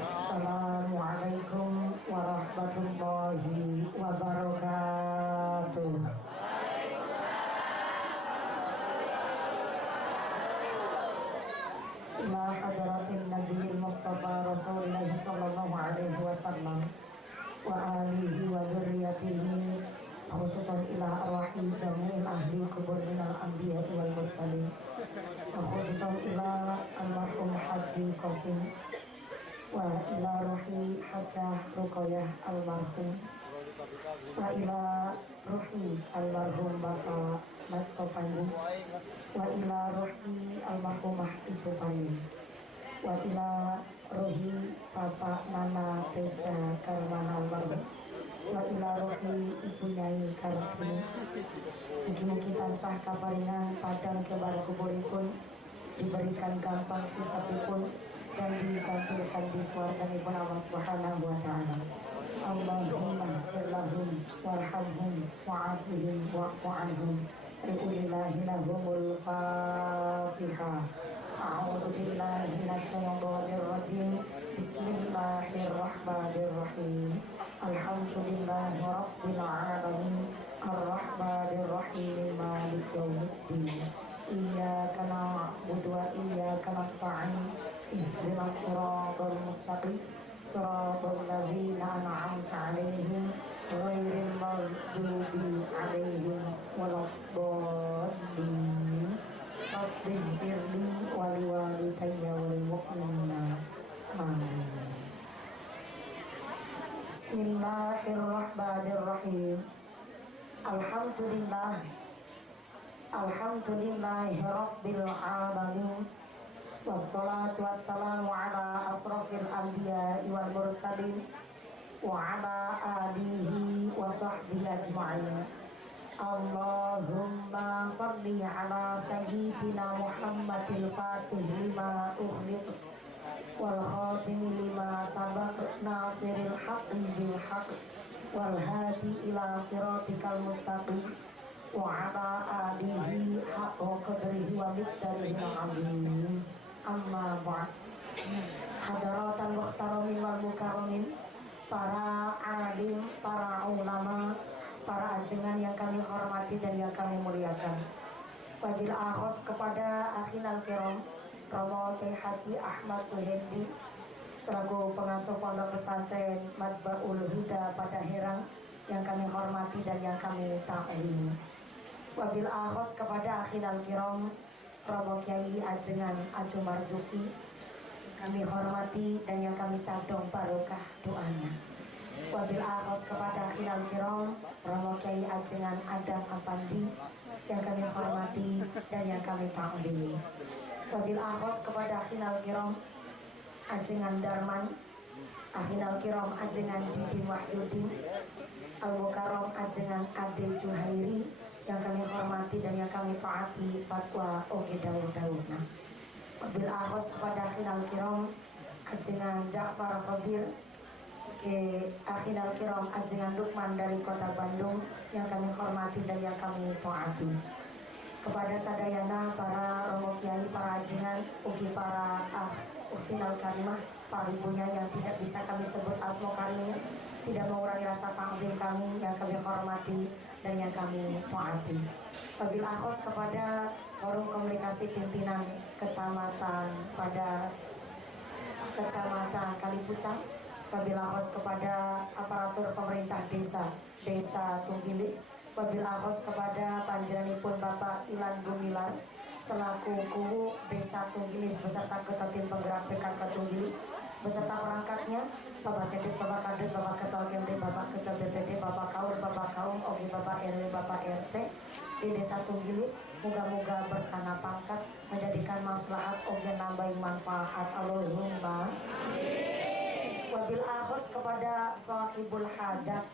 Assalamualaikum warahmatullahi wabarakatuh. Ila hadratin Nabiil Mustafa Rasulullah sallallahu alaihi wasallam wa alihi wa dzurriyyatihi, khususan ila arwahi jami'il ahli kubur minal anbiya wal mursalin, khususan ila almarhum Haji Qasim wa ila ruhi Hajjah Ruqayyah almarhum wa ila ruhi almarhum Bapak Mat Sopandi wa ila ruhi almarhumah Ibu Payin wa ila ruhi Bapak Nana Teja Karmana almarhum wa ila ruhi Ibu Nyai Kartini. Mugi-mugi tansah kaparingan padang jembar kuburipun, diberikan gampang hisabipun dan dikabulkan di swarganipun Allah Subhanahu wa taala. Allahumma ighfir lahum warhamhum wa'afihim wa'fu anhum. Sayyidillahi lahumul Fatihah. A'udzu billahi minasyaitonir rajim. Bismillahirrahmanirrahim. Alhamdulillahi rabbil alamin. Arrahmanir rahim. Maliki yaumiddin. Iyyaka na'budu wa iyyaka nasta'in. Ihdinas siratal mustaqim, siratal ladzina an'amta 'alaihim ghairil maghdubi 'alaihim waladdallin. Rabbighfirli wa liwalidayya wal mu'minina. Amin. Bismillahirrahmanirrahim. Alhamdulillahi rabbil alamin. Wassalatu wassalamu ala asrafil anbiya wal mursalin wa ala alihi wa sahbihi ajma'in. Allahumma salli ala sayyidina Muhammadil fatih lima ukhliq wal khatimi lima sabaq nasiril haqqi bil haqq wal hadi ila siratikal mustaqim wa ala alihi haqqa qadrihi wa miqdarihi al-azim. Amma ba'd. Hadaratan muhtaramin wal mukarramin, para alim, para ulama, para ajengan yang kami hormati dan yang kami muliakan. Wabil akhos kepada akhinal kiram Romo Kyai Haji Ahmad Suhendi selaku pengasuh pondok pesantren Matbaul Huda pada Herang yang kami hormati dan yang kami taati. Wabil akhos kepada akhinal kiram Romo Kyai Ajengan Ajo Marzuki kami hormati dan yang kami cadong barokah doanya. Wabil akhos kepada akhinal kiram Romo Kyai Ajengan Adam Apandi yang kami hormati dan yang kami taati. Wabil akhos kepada akhinal kiram Ajengan Darman, akhinal kiram Ajengan Didi Wahyudin, Al-Mukarram Ajengan Ade Juhairi yang kami hormati dan yang kami taati fatwa Oge Daud-Daudna. Wabil akhos kepada akhinal kiram Ajengan Ja'far Khadir, akhinal kiram Ajengan Lukman dari kota Bandung yang kami hormati dan yang kami taati. Kepada sadayana para romo kiai, para ajengan, ugi para uktinal karimah, para ibunya yang tidak bisa kami sebut asmo karimnya, tidak mengurangi rasa takdim kami yang kami hormati dan yang kami taati. Wabil akhos kepada forum komunikasi pimpinan kecamatan pada kecamatan Kalipucang. Wabil akhos kepada aparatur pemerintah desa Tunggilis. Wabil akhos kepada panjenenganipun Bapak Ilan Gumilar selaku kuwu desa Tunggilis beserta ketua tim penggerak PKK Tunggilis beserta perangkatnya, Bapak Sedis, Bapak Kades, Bapak Ketua GMD, Bapak Ketua BPD, Bapak Kaur, Bapak Kaum, Ogi Bapak RW, Bapak RT di desa Tunggilis. Moga-moga berkana pangkat menjadikan maslahat oge nambahi manfaat. Allahumma amin. Wabil akhos kepada sahibul hajat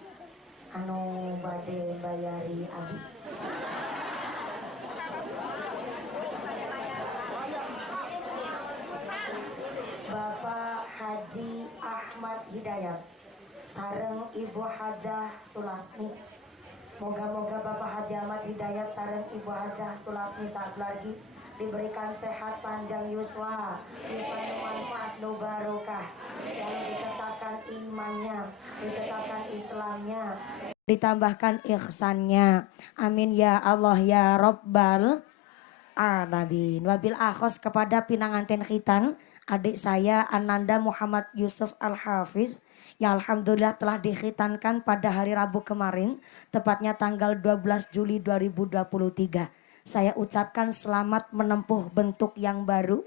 anu bade bayari abi Bapak Haji Ahmad Hidayat sareng Ibu Hajah Sulasmi. Moga-moga Bapak Haji Ahmad Hidayat sareng Ibu Hajah Sulasmi sakelargi diberikan sehat panjang yuswa, yuswa manfaat no barokah, selalu ditetapkan imannya, ditetapkan Islamnya, ditambahkan ihsannya. Amin ya Allah ya Rabbal alamin. Wabil akhos kepada pinanganten khitan adik saya Ananda Muhammad Yusuf Al-Hafiz yang alhamdulillah telah dikhitankan pada hari Rabu kemarin, tepatnya tanggal 12 Juli 2023. Saya ucapkan selamat menempuh bentuk yang baru.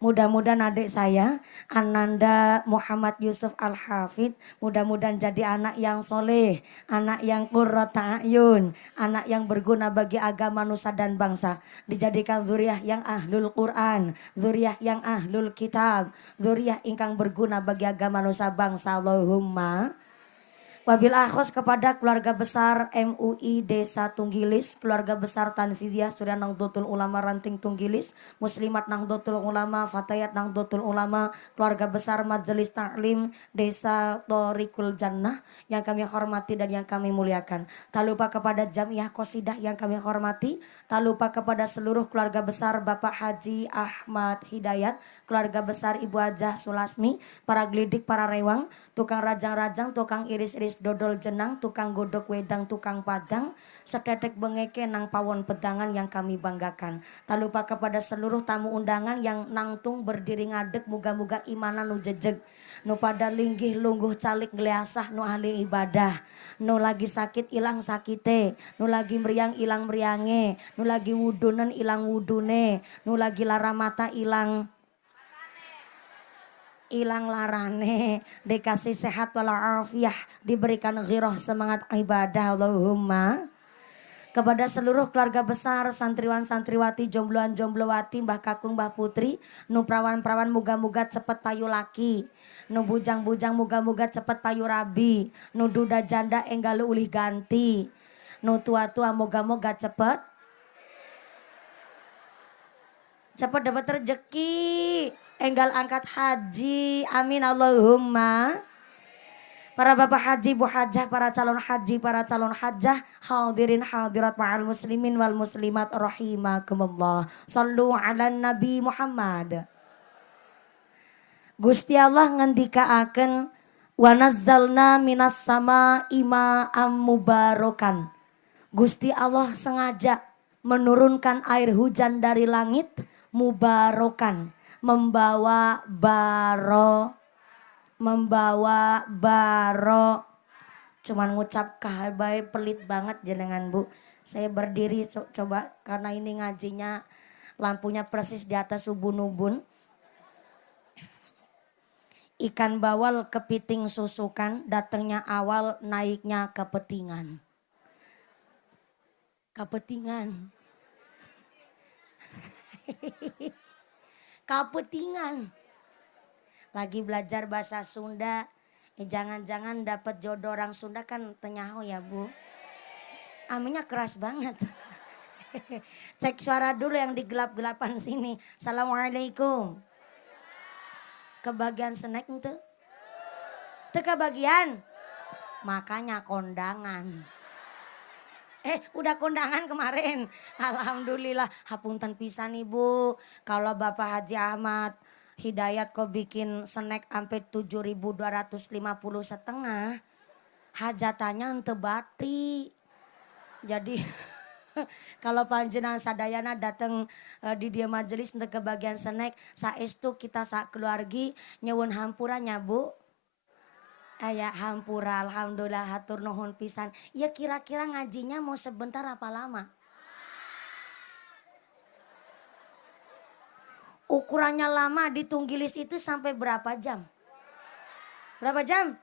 Mudah-mudahan adik saya Ananda Muhammad Yusuf Al-Hafid mudah-mudahan jadi anak yang soleh, anak yang qurrata a'yun, anak yang berguna bagi agama nusa dan bangsa, dijadikan zuriyah yang ahlul Quran, zuriyah yang ahlul kitab, zuriyah ingkang berguna bagi agama nusa bangsa. Allahumma. Wabil akhos kepada keluarga besar MUI Desa Tunggilis, keluarga besar Tanziliyah Surya Nahdlatul Ulama Ranting Tunggilis, Muslimat Nahdlatul Ulama, Fatayat Nahdlatul Ulama, keluarga besar Majelis Ta'lim Desa Thoriqul Jannah yang kami hormati dan yang kami muliakan. Tak lupa kepada Jamiah Qosidah yang kami hormati, tak lupa kepada seluruh keluarga besar Bapak Haji Ahmad Hidayat, keluarga besar Ibu Hajah Sulasmi, para gelidik, para rewang, tukang rajang-rajang, tukang iris-iris dodol jenang, tukang godok wedang, tukang padang, setetek bengeke nang pawon pedangan yang kami banggakan. Tak lupa kepada seluruh tamu undangan yang nangtung berdiri ngadeg, muga-muga imana nu jejeg, nu pada linggih lungguh calik ngeliasah, nu ahli ibadah, nu lagi sakit ilang sakite, nu lagi meriang ilang meriange, nu lagi wudunen ilang wudune, nu lagi lara mata ilang larane, dikasih sehat walafiah, diberikan ghirah semangat ibadah. Allahumma. Kepada seluruh keluarga besar, santriwan-santriwati, jombloan-jomblowati, mbah kakung, mbah putri, nu prawan-prawan muga-muga cepet payu laki, nu bujang-bujang muga-muga cepet payu rabi, nu duda janda enggalu ulih ganti, nu tua-tua moga-moga cepet dapat rezeki, enggal angkat haji, amin Allahumma. Para bapak haji, bu hajah, para calon haji, para calon hajah, hadirin hadirat ma'al muslimin wal muslimat rahimakumullah. Sallu ala Nabi Muhammad. Gusti Allah ngendikaaken wa nazzalna minas sama ima'am mubarakan. Gusti Allah sengaja menurunkan air hujan dari langit mubarokan, membawa baro. Cuman ngucap kahabai pelit banget jenengan Bu. Saya berdiri coba karena ini ngajinya lampunya persis di atas ubun-ubun. Ikan bawal kepiting susukan, datangnya awal naiknya kepetingan. Kapetingan. Lagi belajar bahasa Sunda, jangan-jangan dapat jodoh orang Sunda kan tenyaho ya Bu. Aminnya keras banget. Cek suara dulu yang di gelap-gelapan sini. Assalamualaikum. Kebagian snack ente? Teu kebagian? Makanya kondangan. Udah kondangan kemarin. Alhamdulillah. Hapunten pisan Ibu. Kalau Bapak Haji Ahmad Hidayat kok bikin snack sampai 7.250 setengah. Hajatannya ente bati. Jadi kalau panjenengan sadayana datang di dia majelis untuk kebagian snack, saestu kita keluargi nyewun hampurannya Bu. Ya hampura, alhamdulillah hatur nuhun pisan. Ya kira-kira ngajinya mau sebentar apa lama? Ukurannya lama di Tunggilis itu sampai berapa jam? Berapa jam?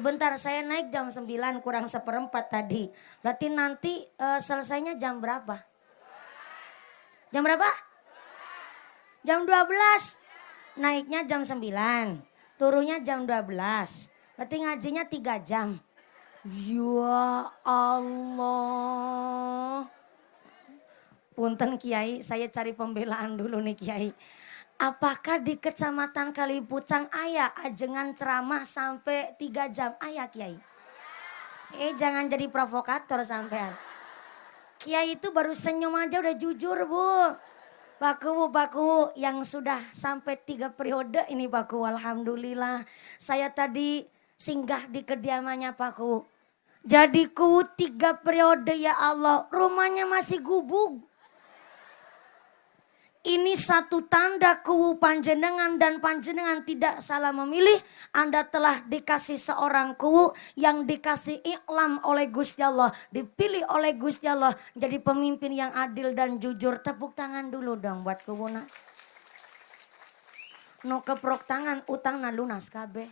Bentar saya naik jam 9 kurang seperempat tadi. Berarti nanti selesainya jam berapa? Jam berapa? Jam 12. Naiknya jam 9. Turunnya jam 12. Berarti ngajinya 3 jam. Ya Allah. Punten Kiai, saya cari pembelaan dulu nih Kiai. Apakah di Kecamatan Kalipucang ayah ajengan ceramah sampai 3 jam ayah Kiai? Jangan jadi provokator sampean. Kiai itu baru senyum aja udah jujur Bu. Pak Kuwu yang sudah sampai 3 periode ini Pak Kuwu. Alhamdulillah. Saya tadi singgah di kediamannya Pak Kuwu. Jadi Kuwu 3 periode ya Allah. Rumahnya masih gubuk. Ini satu tanda Kuwu panjenengan dan panjenengan tidak salah memilih. Anda telah dikasih seorang Kuwu yang dikasih iklam oleh Gusti Allah. Dipilih oleh Gusti Allah jadi pemimpin yang adil dan jujur. Tepuk tangan dulu dong buat Kuwu. No keprok tangan utang na lunas kabeh.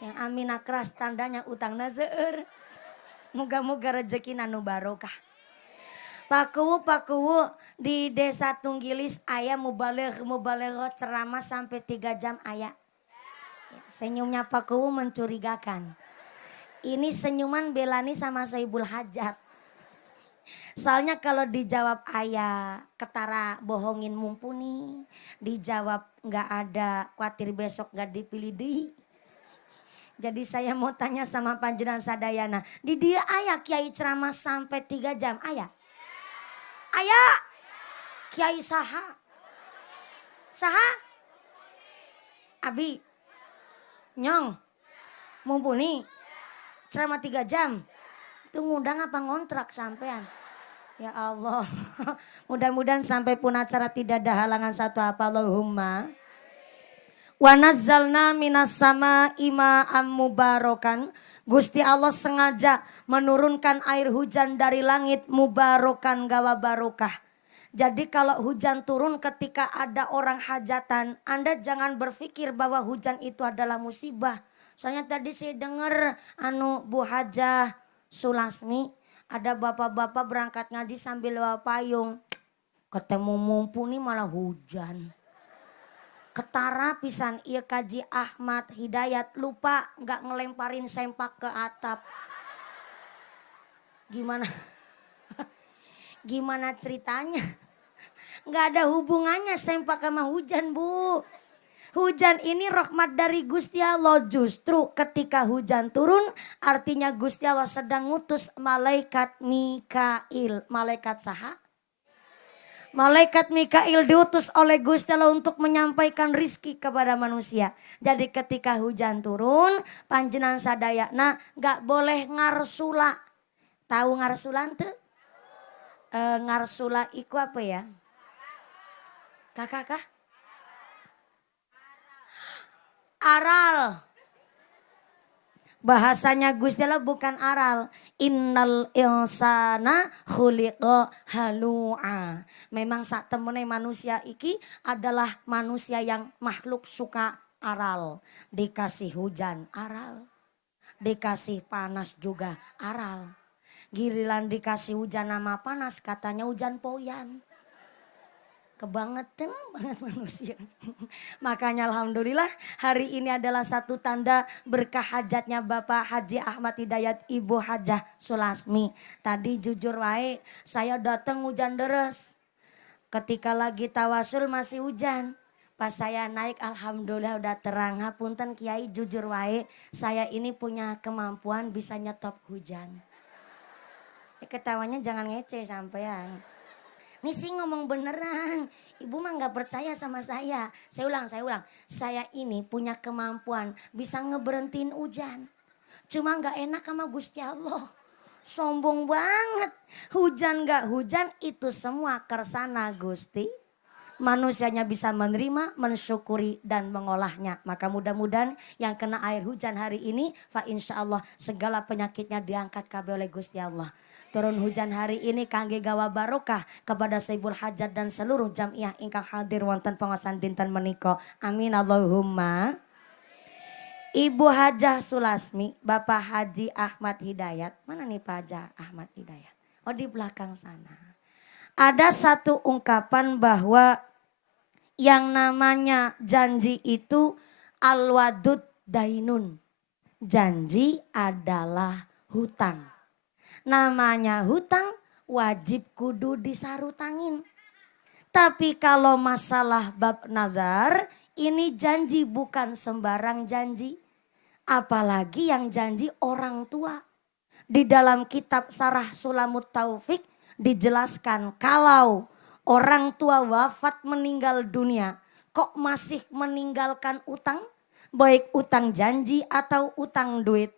Yang amina keras tandanya utang na seueur. Moga-moga rezeki nu barokah. Pak Kuwu di Desa Tunggilis ayah mubaligh ceramah sampai 3 jam ayah. Senyumnya Pak Kuwu mencurigakan. Ini senyuman Belani sama Saibul Hajat. Soalnya kalau dijawab ayah ketara bohongin mumpuni. Dijawab nggak ada khawatir besok nggak dipilih di. Jadi saya mau tanya sama panjenengan sadayana. Di dia ayah kiai ceramah sampai 3 jam ayah. Ayah, kiai saha? Saha? Abi, nyong, mumpuni, ceramah 3 jam. Itu ngundang apa ngontrak sampean? Ya Allah, mudah-mudahan sampai pun acara tidak ada halangan satu apa Allahumma. Wa nazzalna minas sama ima'am mubarakan. Gusti Allah sengaja menurunkan air hujan dari langit mubarokan gawa barokah. Jadi kalau hujan turun ketika ada orang hajatan, Anda jangan berpikir bahwa hujan itu adalah musibah. Soalnya tadi saya dengar Bu Hajah Sulasmi, ada bapak-bapak berangkat ngaji sambil bawa payung. Ketemu mumpuni malah hujan. Ketara pisan iya kaji Ahmad Hidayat lupa nggak ngelemparin sempak ke atap. Gimana ceritanya? Nggak ada hubungannya sempak sama hujan Bu. Hujan ini rahmat dari Gusti Allah. Justru ketika hujan turun artinya Gusti Allah sedang ngutus malaikat Mikail. Malaikat saha? Malaikat Mikail diutus oleh Gusti Allah untuk menyampaikan rizki kepada manusia. Jadi ketika hujan turun, panjenengan sadayana gak boleh ngarsula. Tahu ngarsula ente? Ngarsula iku apa ya? Kakak? Aral. Bahasanya Gusti Allah bukan aral. Innal insana khuliqa halu'a. Memang sak temene manusia iki adalah manusia yang makhluk suka aral. Dikasih hujan aral. Dikasih panas juga aral. Giliran dikasih hujan nama panas katanya hujan poyan. Kebangetan banget manusia. Makanya alhamdulillah hari ini adalah satu tanda berkah hajatnya Bapak Haji Ahmad Hidayat Ibu Hajah Sulasmi. Tadi jujur wae saya datang hujan deres. Ketika lagi tawasul masih hujan. Pas saya naik alhamdulillah udah terang. Hapunten Kiai jujur wae saya ini punya kemampuan bisa nyetop hujan. Ketawanya jangan ngece sampean. Nih sih ngomong beneran, ibu mah gak percaya sama saya. Saya ulang. Saya ini punya kemampuan bisa ngeberhentiin hujan. Cuma gak enak sama Gusti Allah. Sombong banget. Hujan gak hujan itu semua kersana Gusti. Manusianya bisa menerima, mensyukuri dan mengolahnya. Maka mudah-mudahan yang kena air hujan hari ini, fa insya Allah segala penyakitnya diangkat kabeh oleh Gusti Allah. Turun hujan hari ini kangge gawa barokah kepada Saibul Hajat dan seluruh jamiah ingkang hadir wonten pengawasan dinten menika. Amin Allahumma. Ibu Hajah Sulasmi, Bapak Haji Ahmad Hidayat. Mana nih Pak Hajah Ahmad Hidayat? Oh di belakang sana. Ada satu ungkapan bahwa yang namanya janji itu al-wadud dainun. Janji adalah hutang. Namanya hutang wajib kudu disarutangin. Tapi kalau masalah bab nazar ini janji bukan sembarang janji. Apalagi yang janji orang tua. Di dalam kitab Sarah Sulamut Taufik dijelaskan kalau orang tua wafat meninggal dunia kok masih meninggalkan utang, baik utang janji atau utang duit.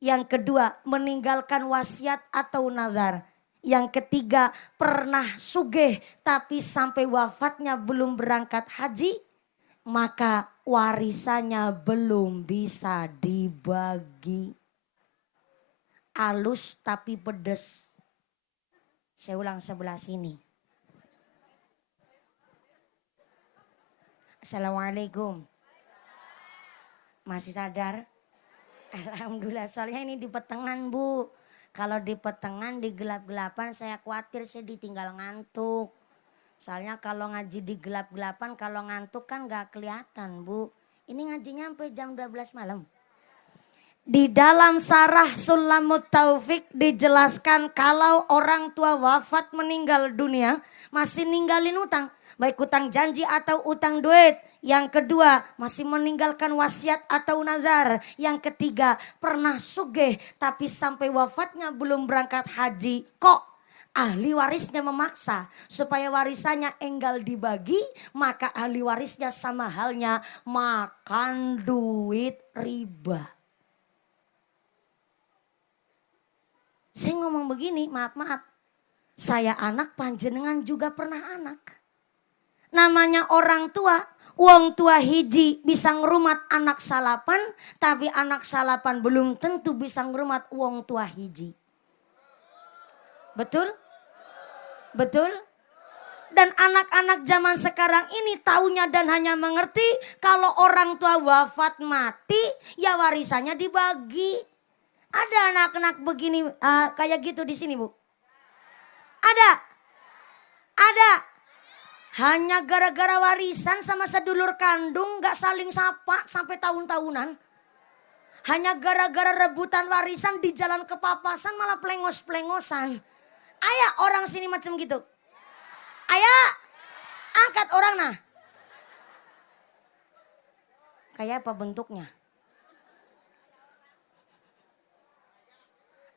Yang kedua, meninggalkan wasiat atau nazar. Yang ketiga, pernah sugih tapi sampai wafatnya belum berangkat haji, maka warisannya belum bisa dibagi. Alus tapi pedes. Saya ulang sebelah sini. Assalamualaikum. Masih sadar? Alhamdulillah, soalnya ini di petengan Bu. Kalau di petengan di gelap-gelapan saya khawatir saya ditinggal ngantuk. Soalnya kalau ngaji di gelap-gelapan kalau ngantuk kan gak kelihatan Bu. Ini ngajinya sampai jam 12 malam. Di dalam Sarah Sulamut Taufik dijelaskan kalau orang tua wafat meninggal dunia masih ninggalin utang. Baik utang janji atau utang duit. Yang kedua masih meninggalkan wasiat atau nazar. Yang ketiga pernah sugih tapi sampai wafatnya belum berangkat haji. Kok ahli warisnya memaksa supaya warisannya enggal dibagi, maka ahli warisnya sama halnya makan duit riba. Saya ngomong begini, maaf. Saya anak, panjenengan juga pernah anak. Namanya orang tua, wong tua hiji bisa ngerumat anak salapan, tapi anak salapan belum tentu bisa ngerumat wong tua hiji. Betul? Betul? Dan anak-anak zaman sekarang ini taunya dan hanya mengerti kalau orang tua wafat mati, ya warisannya dibagi. Ada anak-anak begini kayak gitu di sini Bu? Ada? Ada. Hanya gara-gara warisan sama sedulur kandung gak saling sapa sampai tahun-tahunan. Hanya gara-gara rebutan warisan di jalan kepapasan malah plengos-plengosan. Ayah orang sini macam gitu. Ayah angkat orang nah. Kayak apa bentuknya?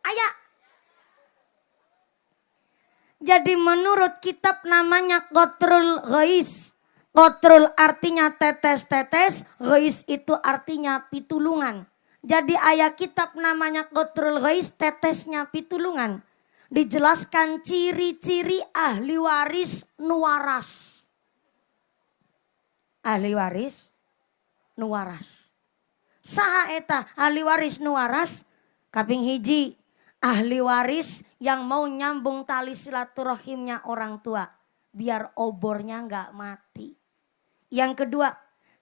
Ayah. Jadi menurut kitab namanya Qatrul Ghais. Qatrul artinya tetes-tetes, Ghais itu artinya pitulungan. Jadi ayat kitab namanya Qatrul Ghais, tetesnya pitulungan. Dijelaskan ciri-ciri ahli waris nuwaras. Ahli waris nuwaras. Saha eta ahli waris nuwaras? Kaping hiji, ahli waris yang mau nyambung tali silaturahimnya orang tua. Biar obornya gak mati. Yang kedua,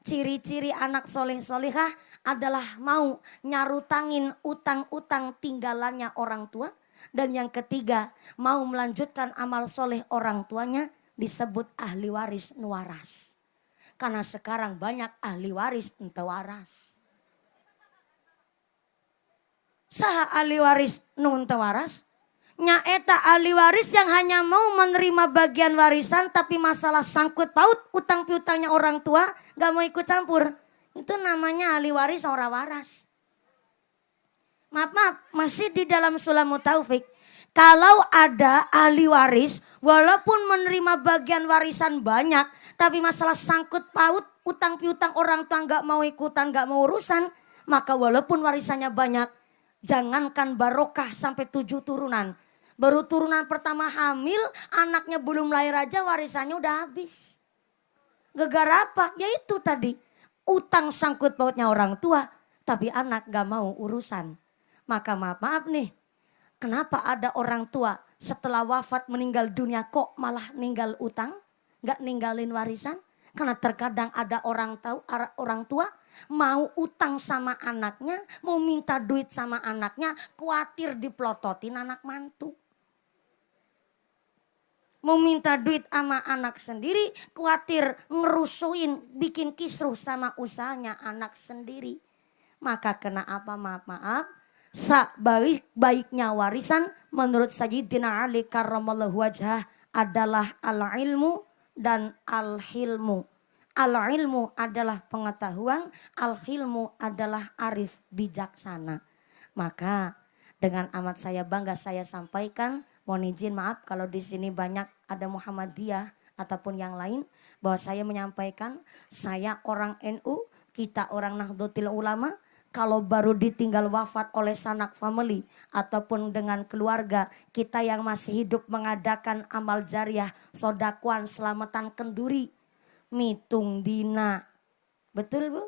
ciri-ciri anak soleh-solehah adalah mau nyarutangin utang-utang tinggalannya orang tua. Dan yang ketiga, mau melanjutkan amal soleh orang tuanya disebut ahli waris nuwaras. Karena sekarang banyak ahli waris ente waras. Saha ahli waris nu ente waras? Nyaeta ahli waris yang hanya mau menerima bagian warisan tapi masalah sangkut paut utang piutangnya orang tua gak mau ikut campur. Itu namanya ahli waris ora waras. Maaf, masih di dalam Sulamut Taufik. Kalau ada ahli waris walaupun menerima bagian warisan banyak tapi masalah sangkut paut utang piutang orang tua gak mau ikutan, gak mau urusan. Maka walaupun warisannya banyak, jangankan barokah sampai 7 turunan. Baru turunan pertama hamil, anaknya belum lahir aja warisannya udah habis. Gegara apa? Ya itu tadi. Utang sangkut pautnya orang tua, tapi anak gak mau urusan. Maka maaf nih, kenapa ada orang tua setelah wafat meninggal dunia kok malah ninggal utang? Gak ninggalin warisan? Karena terkadang ada orang tua mau utang sama anaknya, mau minta duit sama anaknya, khawatir diplototin anak mantu. Mau minta duit sama anak sendiri, khawatir ngerusuin, bikin kisruh sama usahanya anak sendiri. Maka kena apa? Maaf. Baik-baiknya warisan menurut Sayyidina Ali karramallahu wajhah adalah al-ilmu dan al-hilmu. Al-ilmu adalah pengetahuan, al-hilmu adalah arif bijaksana. Maka dengan amat saya bangga saya sampaikan Mohon izin maaf kalau di sini banyak ada Muhammadiyah ataupun yang lain, bahwa saya menyampaikan saya orang NU, kita orang Nahdlatul Ulama. Kalau baru ditinggal wafat oleh sanak family ataupun dengan keluarga, kita yang masih hidup mengadakan amal jariah, sodakuan, selamatan kenduri, mitung dina. Betul Bu?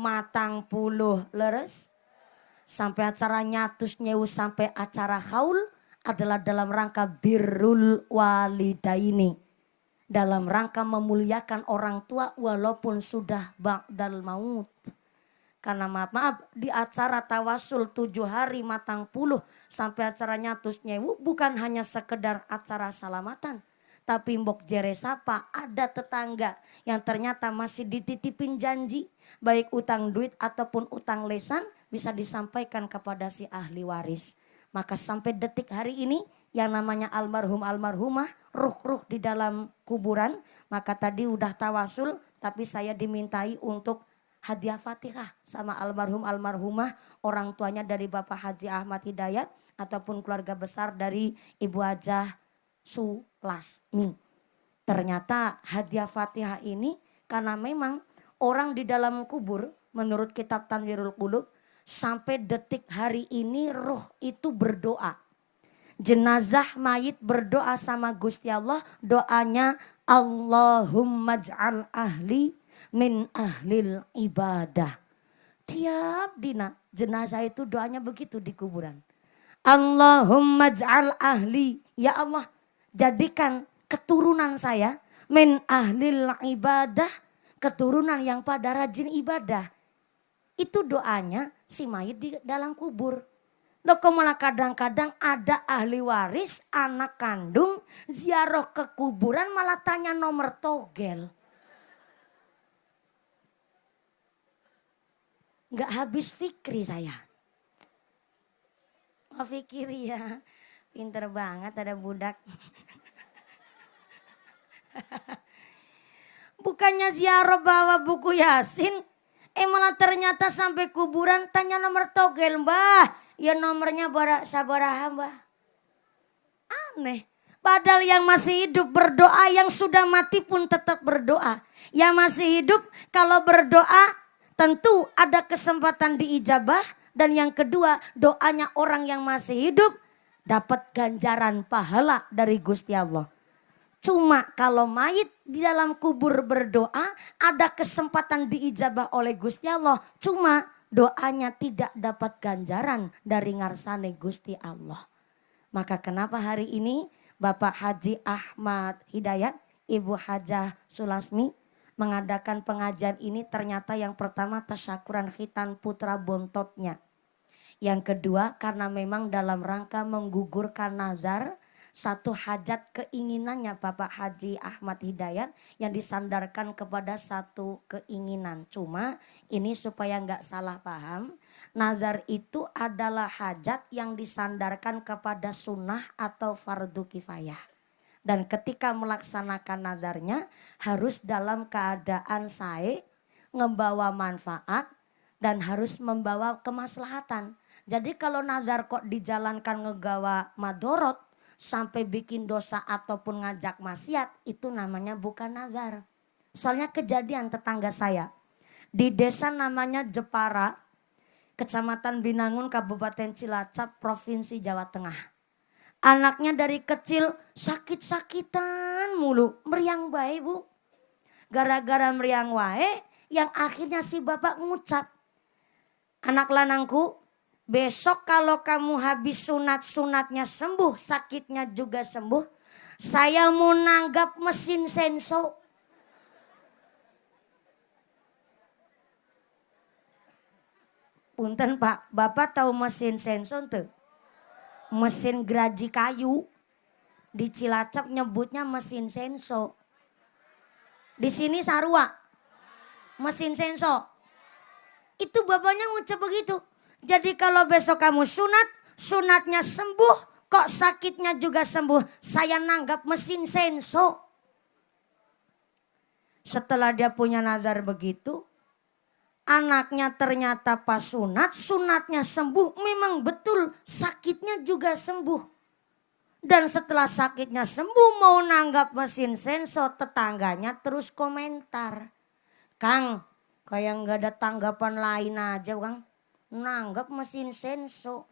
Matang puluh leres. Sampai acara nyatus nyewu sampai acara haul adalah dalam rangka birrul walidaini. Dalam rangka memuliakan orang tua walaupun sudah ba'dal maut. Karena maaf di acara tawasul 7 hari matang puluh sampai acara nyatus nyewu bukan hanya sekedar acara salamatan. Tapi mbok jere sapa ada tetangga yang ternyata masih dititipin janji. Baik utang duit ataupun utang lesan bisa disampaikan kepada si ahli waris. Maka sampai detik hari ini yang namanya almarhum almarhumah, ruh-ruh di dalam kuburan, maka tadi udah tawasul, tapi saya dimintai untuk hadiah Fatihah sama almarhum almarhumah, orang tuanya dari Bapak Haji Ahmad Hidayat ataupun keluarga besar dari Ibu Hajah Sulasmi. Ternyata hadiah Fatihah ini karena memang orang di dalam kubur menurut kitab Tanwirul Qulub sampai detik hari ini roh itu berdoa. Jenazah mayit berdoa sama Gusti Allah, doanya Allahumma ja'al ahli min ahlil ibadah. Tiap dina jenazah itu doanya begitu di kuburan. Allahumma ja'al ahli, ya Allah jadikan keturunan saya min ahlil ibadah, keturunan yang pada rajin ibadah. Itu doanya si mayit di dalam kubur. Loh kok malah kadang-kadang ada ahli waris, anak kandung, ziarah ke kuburan malah tanya nomor togel. Nggak habis fikri saya. Oh fikiri ya, pinter banget ada budak. Bukannya ziarah bawa buku Yasin, malah ternyata sampai kuburan tanya nomor togel, Mbah. Ya nomornya sabaraha Mbah. Aneh. Padahal yang masih hidup berdoa, yang sudah mati pun tetap berdoa. Yang masih hidup kalau berdoa tentu ada kesempatan diijabah. Dan yang kedua doanya orang yang masih hidup dapat ganjaran pahala dari Gusti Allah. Cuma kalau mayit di dalam kubur berdoa ada kesempatan diijabah oleh Gusti Allah. Cuma doanya tidak dapat ganjaran dari ngarsane Gusti Allah. Maka kenapa hari ini Bapak Haji Ahmad Hidayat, Ibu Hajah Sulasmi mengadakan pengajian ini, ternyata yang pertama tasyakuran khitan putra bontotnya. Yang kedua karena memang dalam rangka menggugurkan nazar satu hajat keinginannya Bapak Haji Ahmad Hidayat yang disandarkan kepada satu keinginan. Cuma ini supaya nggak salah paham, nazar itu adalah hajat yang disandarkan kepada sunnah atau fardu kifayah. Dan ketika melaksanakan nazarnya harus dalam keadaan sae, ngebawa manfaat dan harus membawa kemaslahatan. Jadi kalau nazar kok dijalankan ngegawa madorot, sampai bikin dosa ataupun ngajak maksiat, itu namanya bukan nazar. Soalnya kejadian tetangga saya di desa namanya Jepara, Kecamatan Binangun, Kabupaten Cilacap, Provinsi Jawa Tengah. Anaknya dari kecil sakit-sakitan mulu, meriang bae Bu. Gara-gara meriang wae yang akhirnya si bapak ngucap, anak lanangku, besok kalau kamu habis sunat-sunatnya sembuh, sakitnya juga sembuh, saya mau nanggap mesin senso. Punten Pak, Bapak tahu mesin senso tuh? Mesin geraji kayu. Di Cilacap nyebutnya mesin senso. Di sini sarua. Mesin senso. Itu bapaknya ngucap begitu. Jadi kalau besok kamu sunat, sunatnya sembuh, kok sakitnya juga sembuh, saya nanggap mesin senso. Setelah dia punya nazar begitu, anaknya ternyata pas sunat, sunatnya sembuh, memang betul sakitnya juga sembuh. Dan setelah sakitnya sembuh mau nanggap mesin senso, tetangganya terus komentar. Kang, kayak nggak ada tanggapan lain aja Kang. Nanggap mesin senso.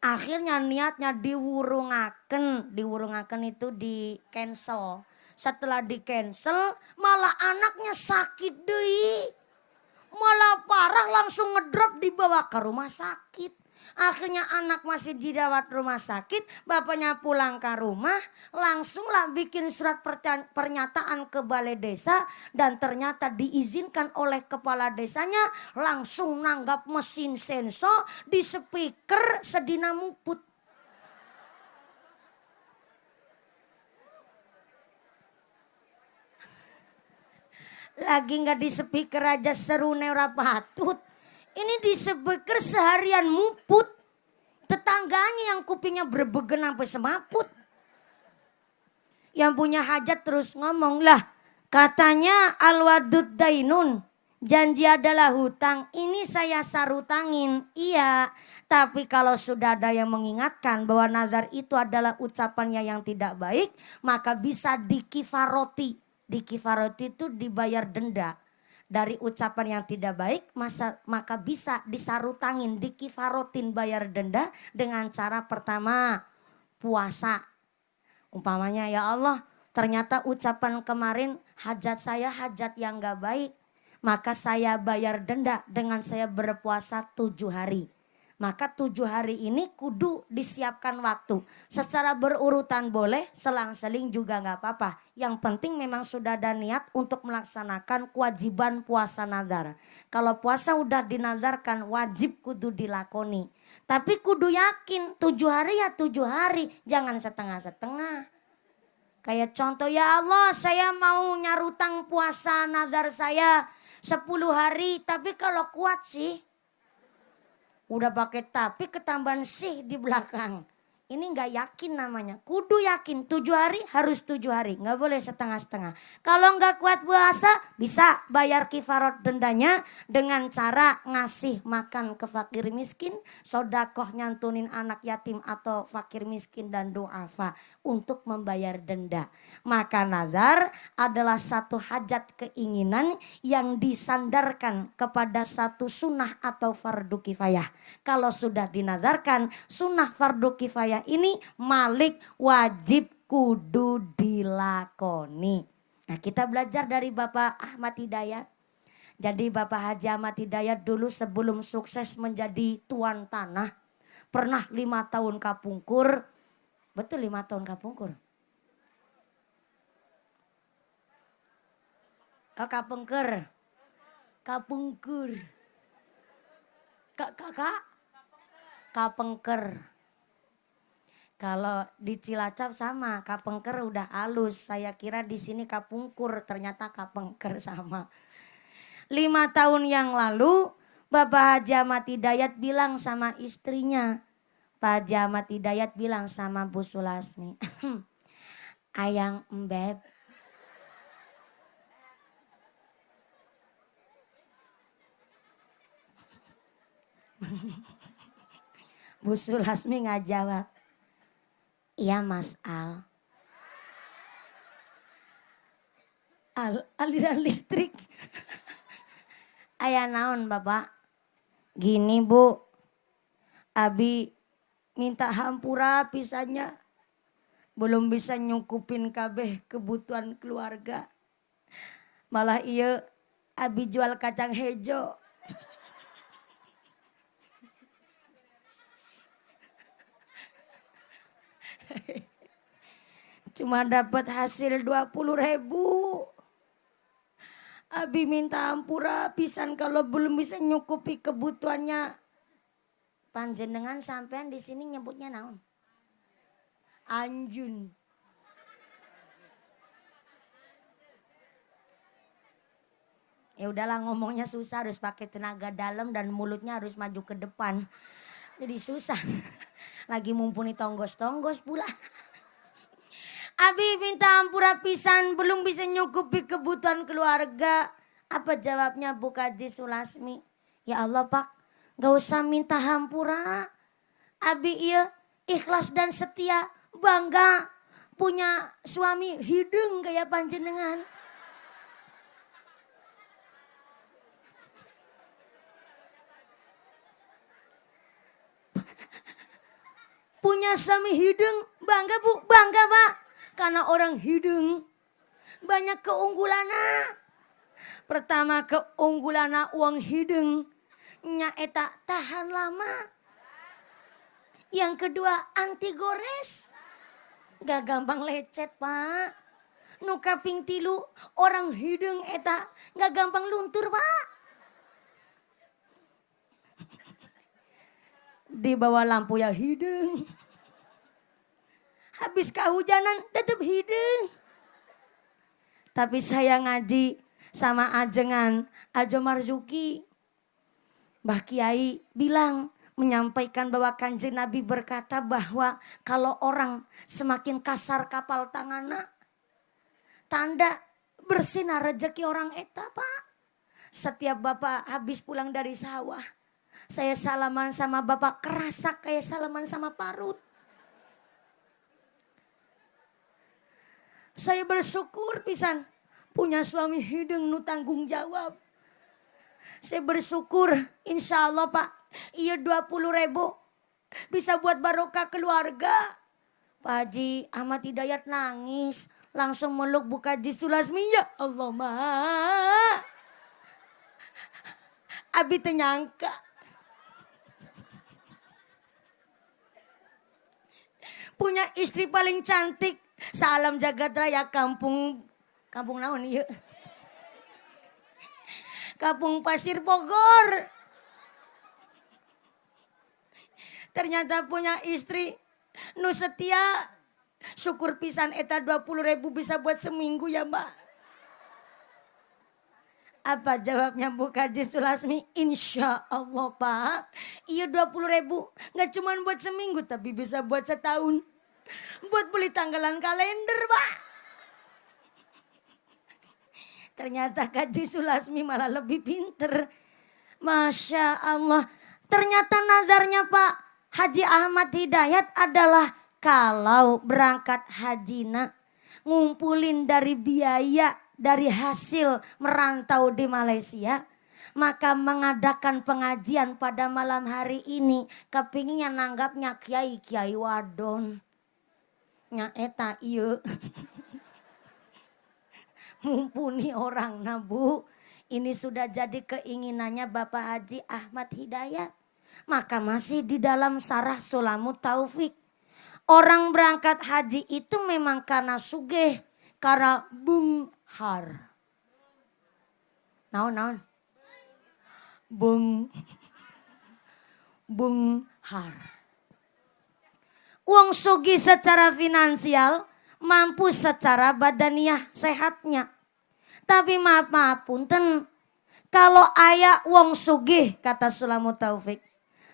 Akhirnya niatnya diwurungaken itu di cancel. Setelah di cancel malah anaknya sakit deh. Malah parah langsung ngedrop dibawa ke rumah sakit. Akhirnya anak masih dirawat rumah sakit, bapaknya pulang ke rumah, langsunglah bikin surat pernyataan ke balai desa dan ternyata diizinkan oleh kepala desanya langsung nanggap mesin senso di speaker sedina muput. Lagi nggak di speaker aja seru ora patut. Ini di speaker seharian muput. Tetangganya yang kupingnya berbegen sampai semaput. Yang punya hajat terus ngomong lah. Katanya al-wadud dainun. Janji adalah hutang. Ini saya sarutangin. Iya. Tapi kalau sudah ada yang mengingatkan bahwa nazar itu adalah ucapannya yang tidak baik. Maka bisa dikifaroti. Dikifaroti itu dibayar denda. Dari ucapan yang tidak baik maka bisa disarutangin, dikifarotin bayar denda dengan cara pertama puasa. Umpamanya ya Allah ternyata ucapan kemarin hajat saya hajat yang gak baik. Maka saya bayar denda dengan saya berpuasa 7 hari. Maka 7 hari ini kudu disiapkan waktu. Secara berurutan boleh, selang-seling juga gak apa-apa. Yang penting memang sudah ada niat untuk melaksanakan kewajiban puasa nazar. Kalau puasa udah dinazarkan wajib kudu dilakoni. Tapi kudu yakin 7 hari ya 7 hari. Jangan setengah-setengah. Kayak contoh ya Allah saya mau nyarutang puasa nazar saya 10 hari. Tapi kalau kuat sih. Udah pakai tapi ketambahan sih di belakang. Ini gak yakin namanya. Kudu yakin 7 hari harus 7 hari. Gak boleh setengah-setengah. Kalau gak kuat puasa bisa bayar kifarot dendanya dengan cara ngasih makan ke fakir miskin. Sodakoh nyantunin anak yatim atau fakir miskin dan du'afa untuk membayar denda. Maka nazar adalah satu hajat keinginan yang disandarkan kepada satu sunnah atau fardu kifayah. Kalau sudah dinazarkan sunnah fardu kifayah ini malik wajib kudu dilakoni. Nah kita belajar dari Bapak Ahmad Hidayat. Jadi Bapak Haji Ahmad Hidayat dulu sebelum sukses menjadi tuan tanah. Pernah 5 tahun kapungkur. Betul 5 tahun kapungkur. Oh kapungkur. Kapungkur. Kakak? Kapengker. Kalau di Cilacap sama, kapengker udah halus. Saya kira di sini kapungkur, ternyata kapengker sama. 5 tahun yang lalu, Bapak Haji Ahmad Hidayat bilang sama istrinya. Pak Haji Ahmad Hidayat bilang sama Bu Sulasmi. Ayang embeb. Bu Sulasmi nggak jawab. Iya Mas Al. Aliran listrik. Ayah naon Bapak. Gini Bu. Abi minta hampura pisahnya. Belum bisa nyukupin kabeh kebutuhan keluarga. Malah iya Abi jual kacang hejo. Cuma dapat hasil 20.000. Abi minta ampura pisan kalau belum bisa nyukupi kebutuhannya. Panjenengan sampean di sini nyebutnya naon? Anjun. Ya udahlah ngomongnya susah harus pakai tenaga dalam dan mulutnya harus maju ke depan. Jadi susah. Lagi mumpuni tonggos-tonggos pula. Abi minta ampura pisan belum bisa nyukupi kebutuhan keluarga. Apa jawabnya Bu Kaji Sulasmi? Ya Allah Pak, gak usah minta hampura. Abi iya ikhlas dan setia bangga punya suami hidung kayak panjenengan? Punya suami hidung, bangga Bu, bangga Pak. Karena orang hidung banyak keunggulanna. Pertama keunggulanna uang hidung nyaeta tahan lama. Yang kedua anti gores. Gak gampang lecet Pak. Nu kaping 3 orang hidung eta gak gampang luntur Pak. Di bawah lampu ya hidung. Habis kehujanan tetap hidung. Tapi saya ngaji sama ajengan Ajo Marzuki. Mbah Kiai bilang, menyampaikan bahwa Kanjeng Nabi berkata bahwa kalau orang semakin kasar kapal tanganna, tanda bersinar rezeki orang eta Pak. Setiap Bapak habis pulang dari sawah, saya salaman sama Bapak kerasa kayak salaman sama parut. Saya bersyukur pisan punya suami hidung nu tanggung jawab. Saya bersyukur insya Allah Pak, iya 20.000 bisa buat barokah keluarga. Pak Haji Ahmad Hidayat nangis, langsung meluk Bu Haji Sulasmi, ya Allah ma. Abi ternyangka. Punya istri paling cantik, salam jagat raya kampung naon ieu? Kampung Pasir Bogor. Ternyata punya istri nu setia. Syukur pisan eta 20.000 bisa buat seminggu ya Mbak. Apa jawabnya Bu Haji Sulasmi? Insya Allah Pak. Iya 20.000 gak cuma buat seminggu tapi bisa buat setahun. Buat beli tanggalan kalender Pak. Ternyata Haji Sulasmi malah lebih pinter. Masya Allah. Ternyata nazarnya Pak Haji Ahmad Hidayat adalah kalau berangkat hajina ngumpulin dari biaya dari hasil merantau di Malaysia, maka mengadakan pengajian pada malam hari ini kepinginnya nanggapnya kiai wadon nya eta ieu mumpuni orang nabu. Ini sudah jadi keinginannya Bapak Haji Ahmad Hidayat, maka masih di dalam Sarah Sulamut Taufik. Orang berangkat haji itu memang karena sugih, karena bunghar. Naon. Bunghar. Uang sugih secara finansial, mampu secara badaniah sehatnya. Tapi maaf punten, kalau aya wong sugih kata Sulamut Taufik,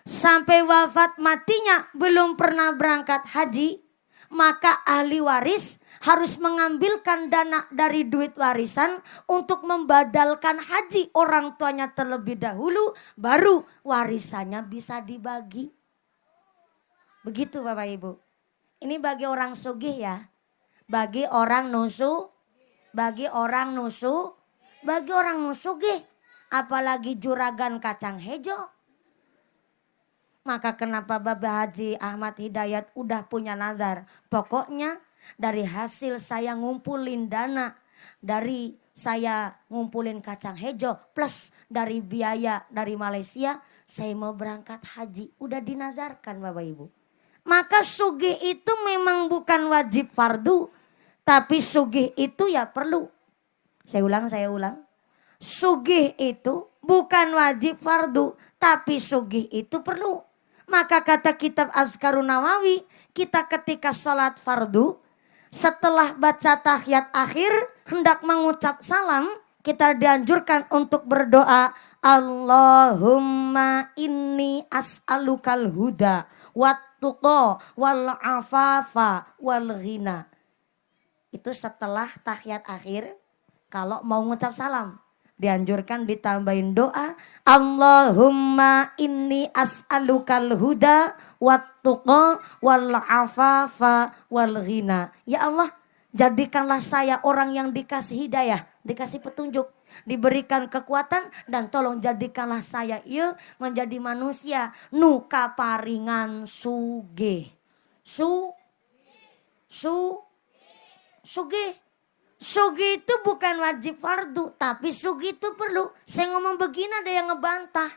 sampai wafat matinya belum pernah berangkat haji, maka ahli waris harus mengambilkan dana dari duit warisan untuk membadalkan haji orang tuanya terlebih dahulu, baru warisannya bisa dibagi. Begitu Bapak Ibu. Ini bagi orang sugih ya. Bagi orang nusu, bagi orang nusugih. Apalagi juragan kacang hejo. Maka kenapa Bapak Haji Ahmad Hidayat udah punya nazar. Pokoknya dari hasil saya ngumpulin dana, dari saya ngumpulin kacang hejo, plus dari biaya dari Malaysia, saya mau berangkat haji. Udah dinazarkan Bapak Ibu. Maka sugih itu memang bukan wajib fardu, tapi sugih itu ya perlu. Saya ulang. Sugih itu bukan wajib fardu, tapi sugih itu perlu. Maka kata kitab Azkarun Nawawi, kita ketika sholat fardu, setelah baca tahiyat akhir, hendak mengucap salam, kita dianjurkan untuk berdoa, Allahumma inni as'alukal huda, wattuqa, wal afafa, wal ghina. Itu setelah tahiyat akhir, kalau mau mengucap salam. Dianjurkan ditambahin doa, Allahumma inni as'alukal huda, wat tuqa wal afafa wal ghina. Ya Allah, jadikanlah saya orang yang dikasih hidayah, dikasih petunjuk, diberikan kekuatan, dan tolong jadikanlah saya menjadi manusia nu kaparingan sugih. Sugih. Sugih itu bukan wajib fardu, tapi sugih itu perlu. Saya ngomong begini ada yang ngebantah.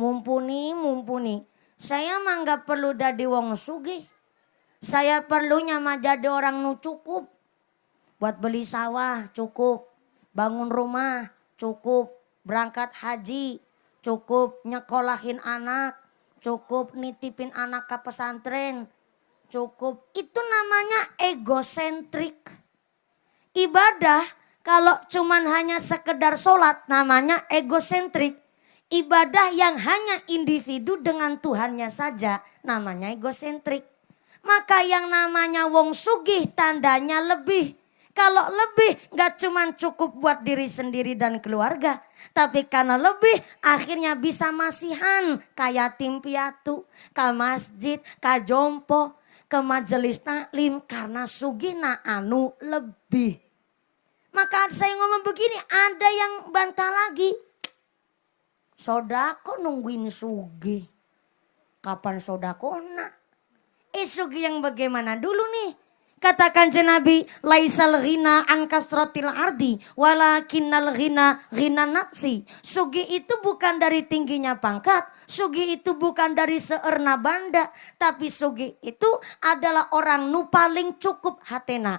Mumpuni. Saya mah nggak perlu dadi wong sugih. Saya perlunya mah jadi orang nu cukup. Buat beli sawah cukup. Bangun rumah cukup. Berangkat haji cukup. Nyekolahin anak cukup. Nitipin anak ke pesantren cukup. Itu namanya egosentrik. Ibadah kalau cuman hanya sekedar sholat namanya egosentrik. Ibadah yang hanya individu dengan Tuhannya saja namanya egosentrik. Maka yang namanya wong sugih tandanya lebih. Kalau lebih gak cuman cukup buat diri sendiri dan keluarga. Tapi karena lebih akhirnya bisa masihan ke yatim piatu, ke masjid, ke jompo, ke majelis taklim. Karena sugih na anu lebih. Maka saya ngomong begini, ada yang bantah lagi. Sodako nungguin sugih. Kapan sodako nak? Sugih yang bagaimana dulu nih? Katakan Nabi, laisal ghina an kasratil ardi walakinnal ghina ghina nafsi. Sugih itu bukan dari tingginya pangkat, sugih itu bukan dari seerna banda, tapi sugih itu adalah orang nu paling cukup hatena.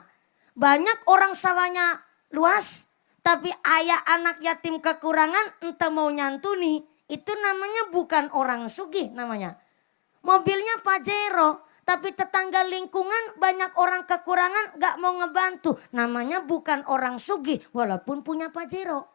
Banyak orang sawahnya luas, tapi ayah anak yatim kekurangan entah mau nyantuni, itu namanya bukan orang sugih namanya. Mobilnya Pajero, tapi tetangga lingkungan banyak orang kekurangan gak mau ngebantu. Namanya bukan orang sugih walaupun punya Pajero.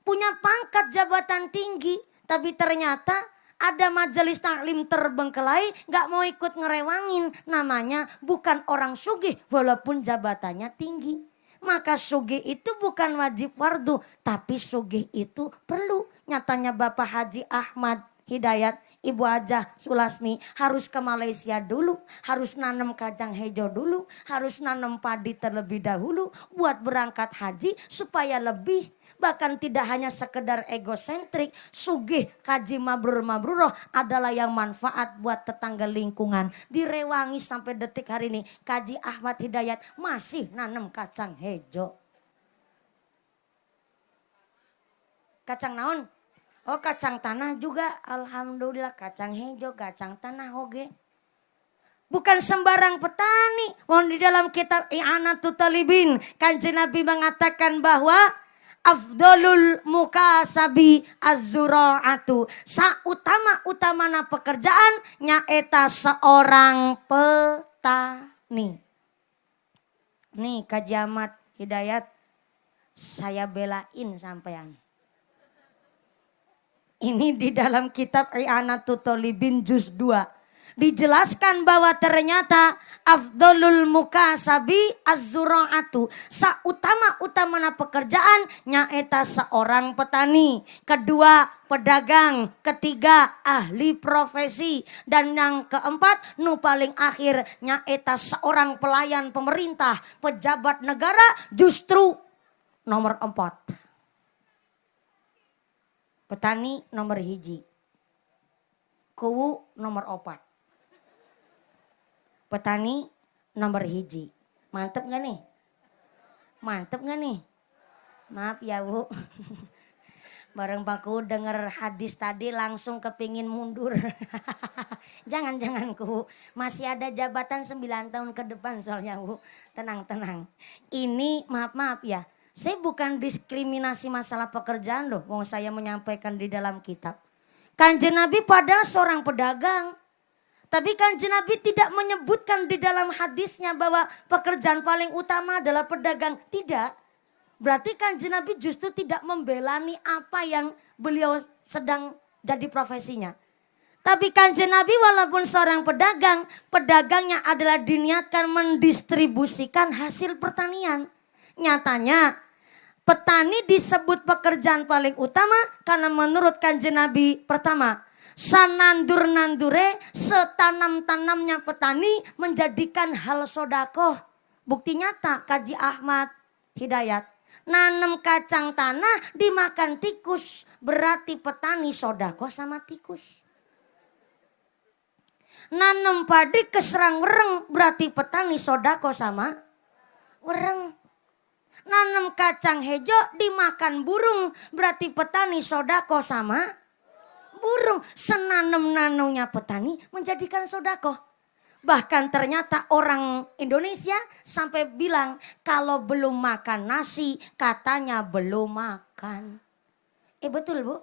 Punya pangkat jabatan tinggi, tapi ternyata ada majelis taklim terbengkelai gak mau ikut ngerewangin. Namanya bukan orang sugih walaupun jabatannya tinggi. Maka sugih itu bukan wajib fardu, tapi sugih itu perlu. Nyatanya Bapak Haji Ahmad Hidayat, Ibu Hajah Sulasmi harus ke Malaysia dulu, harus nanam kacang hijau dulu, harus nanam padi terlebih dahulu buat berangkat haji supaya lebih. Bahkan tidak hanya sekedar egosentrik, sugih kaji mabrur-mabruroh adalah yang manfaat buat tetangga lingkungan. Direwangi sampai detik hari ini, Kaji Ahmad Hidayat masih nanam kacang hijau. Kacang naon? Oh kacang tanah juga, alhamdulillah kacang hijau, kacang tanah oge. Bukan sembarang petani. Di dalam kitab I'anatul Talibin, Kanjeng Nabi mengatakan bahwa afdalul mukasabi az-zura'atu. Sautama-utamana pekerjaan nyaeta seorang petani. Nih Kaji Ahmad Hidayat, saya belain sampean. Ini di dalam kitab I'anatul Talibin juz 2. Dijelaskan bahwa ternyata afdalul mukasabi az-zura'atu. Sautama-utamana pekerjaan nyaeta seorang petani. Kedua pedagang. Ketiga ahli profesi. Dan yang keempat nu paling akhir nyaeta seorang pelayan pemerintah. Pejabat negara justru nomor 4. Petani nomor 1. Kuwu nomor 4. Petani nomor 1. Mantep gak nih? Mantep gak nih? Maaf ya Bu. Bareng Paku denger hadis tadi langsung kepingin mundur. Jangan ku. Masih ada jabatan 9 tahun ke depan soalnya Bu. Tenang. Ini maaf ya. Saya bukan diskriminasi masalah pekerjaan loh. Mau saya menyampaikan di dalam kitab. Kanjeng Nabi padahal seorang pedagang. Tapi Kanjeng Nabi tidak menyebutkan di dalam hadisnya bahwa pekerjaan paling utama adalah pedagang. Tidak. Berarti Kanjeng Nabi justru tidak membelani apa yang beliau sedang jadi profesinya. Tapi Kanjeng Nabi walaupun seorang pedagang, pedagangnya adalah diniatkan mendistribusikan hasil pertanian. Nyatanya petani disebut pekerjaan paling utama karena menurut Kanjeng Nabi pertama, sanandur-nandure, setanam-tanamnya petani menjadikan hal sodakoh. Bukti nyata Kaji Ahmad Hidayat. Nanam kacang tanah dimakan tikus, berarti petani sodakoh sama tikus. Nanam padi keserang wereng, berarti petani sodakoh sama wereng. Nanam kacang hejo dimakan burung, berarti petani sodakoh sama burung. Senanem-nanunya petani menjadikan sodakoh. Bahkan ternyata orang Indonesia sampai bilang kalau belum makan nasi katanya belum makan. Betul Bu?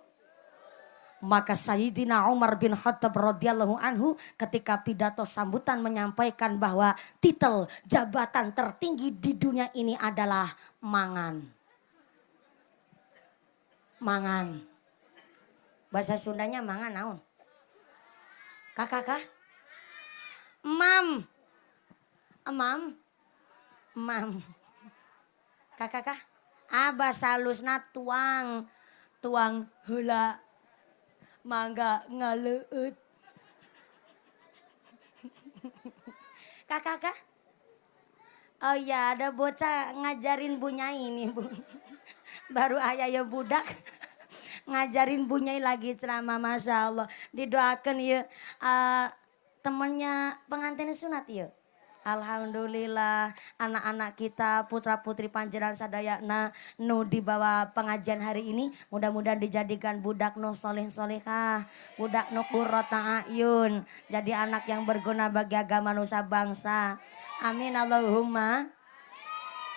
Maka Sayyidina Umar bin Khattab radhiyallahu anhu ketika pidato sambutan menyampaikan bahwa titel jabatan tertinggi di dunia ini adalah mangan. Mangan. Bahasa Sundanya mangan naon? Kakak? Emam. Kakak? Bahasa halusna tuang heula. Mangga ngaleut. Kakak? Oh ya, ada bocah ngajarin bunyai ini Bu. Baru ayah ya budak. Ngajarin bunyai lagi ceramah, Masya Allah. Didoakan ya temennya pengantin sunat ya. Alhamdulillah anak-anak kita putra-putri panjenengan sadayana nu di bawah pengajian hari ini mudah-mudahan dijadikan budak nu soleh solehah, budak nu qurrata ayun, jadi anak yang berguna bagi agama nusa bangsa. Amin Allahumma.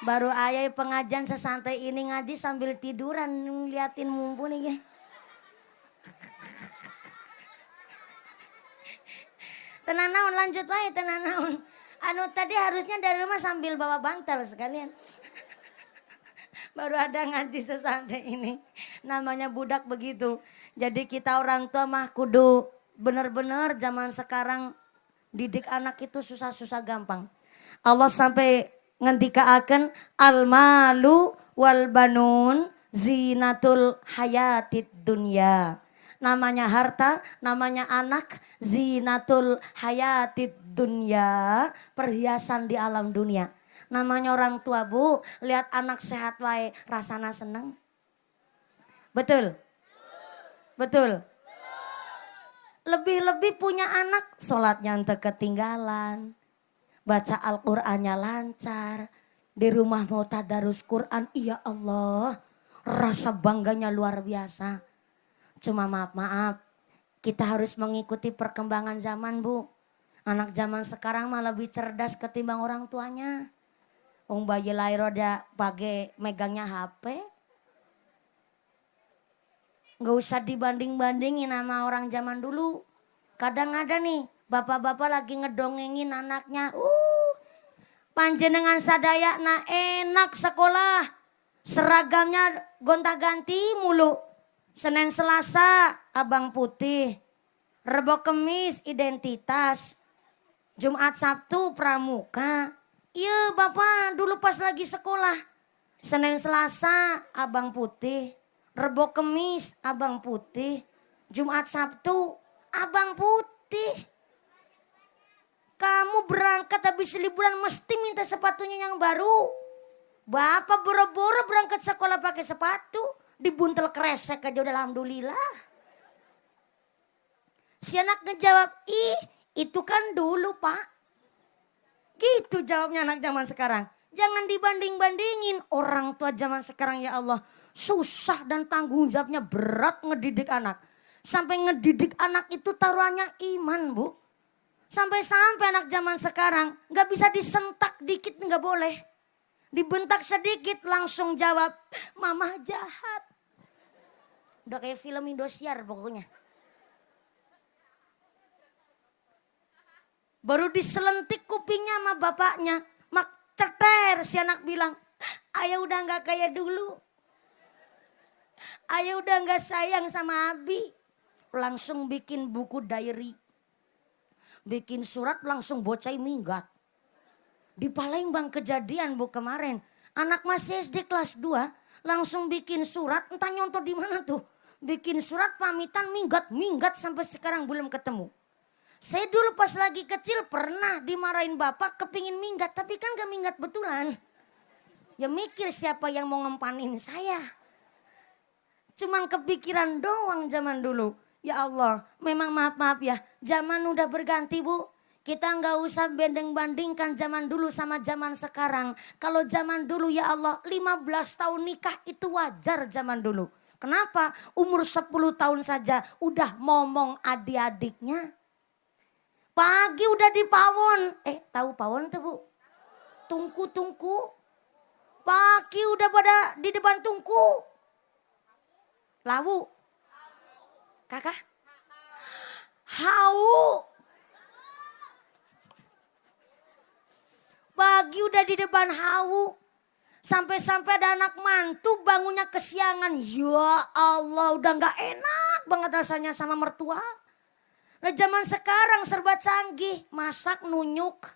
Baru ayah pengajian sesantai ini ngaji sambil tiduran ngeliatin mumpuni ya. Tenan naon lanjut wae tenan naon. Anu tadi harusnya dari rumah sambil bawa bantal sekalian. Baru ada ngaji sesantai ini. Namanya budak begitu. Jadi kita orang tua mah kudu bener-bener zaman sekarang didik anak itu susah-susah gampang. Allah sampai ngendikaaken al-malu wal banun zinatul hayatid dunya. Namanya harta, namanya anak, zinatul hayatid dunya, perhiasan di alam dunia. Namanya orang tua Bu, lihat anak sehat wae rasana seneng. Betul? Betul? Lebih-lebih punya anak, sholatnya ente ketinggalan. Baca Al-Qur'annya lancar. Di rumah mau tadarus Qur'an, iya Allah. Rasa bangganya luar biasa. Cuma maaf, kita harus mengikuti perkembangan zaman Bu. Anak zaman sekarang mah lebih cerdas ketimbang orang tuanya. Bayi lahir roda page megangnya HP. Gak usah dibanding-bandingin sama orang zaman dulu. Kadang ada nih bapak-bapak lagi ngedongengin anaknya. Panjenengan sadayana enak sekolah. Seragamnya gonta-ganti mulu. Senin Selasa abang putih, Rebo Kemis identitas, Jumat Sabtu pramuka. Iya Bapak dulu pas lagi sekolah. Senin Selasa abang putih, Rebo Kemis abang putih, Jumat Sabtu abang putih. Kamu berangkat habis liburan mesti minta sepatunya yang baru. Bapak boro-boro berangkat sekolah pakai sepatu. Dibuntel kresek aja udah alhamdulillah. Si anak ngejawab, itu kan dulu Pak. Gitu jawabnya anak zaman sekarang. Jangan dibanding-bandingin orang tua zaman sekarang ya Allah. Susah dan tanggung jawabnya berat ngedidik anak. Sampai ngedidik anak itu taruhannya iman Bu. Sampai-sampai anak zaman sekarang gak bisa disentak dikit gak boleh. Dibentak sedikit langsung jawab, mama jahat. Udah kayak film Indosiar pokoknya. Baru diselentik kupingnya sama bapaknya. Mak ceter si anak bilang, ayah udah gak kayak dulu. Ayah udah gak sayang sama Abi. Langsung bikin buku diary. Bikin surat langsung bocah minggat. Di Palembang kejadian Bu kemarin. Anak masih SD kelas 2 langsung bikin surat entah nyontoh di mana tuh. Bikin surat pamitan minggat sampai sekarang belum ketemu. Saya dulu pas lagi kecil pernah dimarahin bapak kepingin minggat. Tapi kan gak minggat betulan. Ya mikir siapa yang mau ngempanin saya. Cuman kepikiran doang zaman dulu. Ya Allah, memang maaf ya. Zaman udah berganti bu. Kita nggak usah banding-bandingkan zaman dulu sama zaman sekarang. Kalau zaman dulu ya Allah 15 tahun nikah itu wajar zaman dulu. Kenapa? Umur 10 tahun saja udah ngomong adik-adiknya. Pagi udah di pawon. Tahu pawon tuh bu? Tungku. Pagi udah pada di depan tungku. Lawu. Kakak? Hau. Pagi udah di depan hau. Sampai-sampai ada anak mantu bangunnya kesiangan. Ya Allah udah gak enak banget rasanya sama mertua. Nah zaman sekarang serba canggih. Masak nunyuk.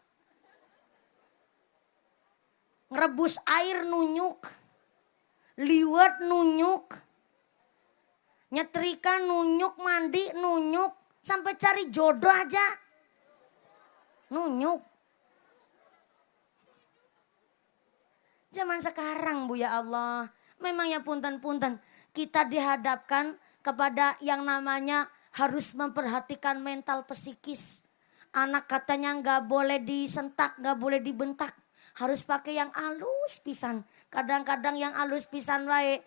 Ngerebus air nunyuk. Liwet nunyuk. Nyetrika nunyuk, mandi nunyuk. Sampai cari jodoh aja. Nunyuk. Zaman sekarang bu ya Allah. Memang ya punten-punten. Kita dihadapkan kepada yang namanya harus memperhatikan mental psikis. Anak katanya gak boleh disentak, gak boleh dibentak. Harus pakai yang halus pisan. Kadang-kadang yang halus pisan wae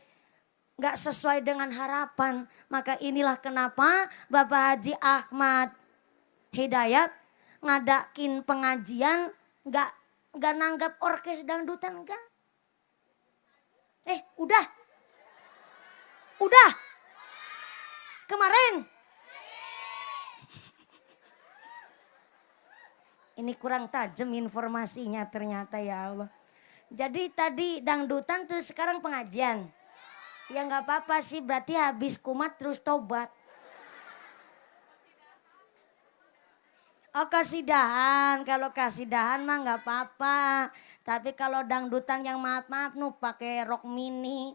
gak sesuai dengan harapan. Maka inilah kenapa Bapak Haji Ahmad Hidayat ngadakin pengajian gak nanggap orkes dangdutan enggak. Udah. Kemarin. Ini kurang tajam informasinya ternyata ya Allah. Jadi tadi dangdutan terus sekarang pengajian. Ya nggak apa-apa sih berarti habis kumat terus tobat. Oh kasidahan, kalau kasidahan mah nggak apa-apa. Tapi kalau dangdutan yang maaf-maaf nu pakai rok mini,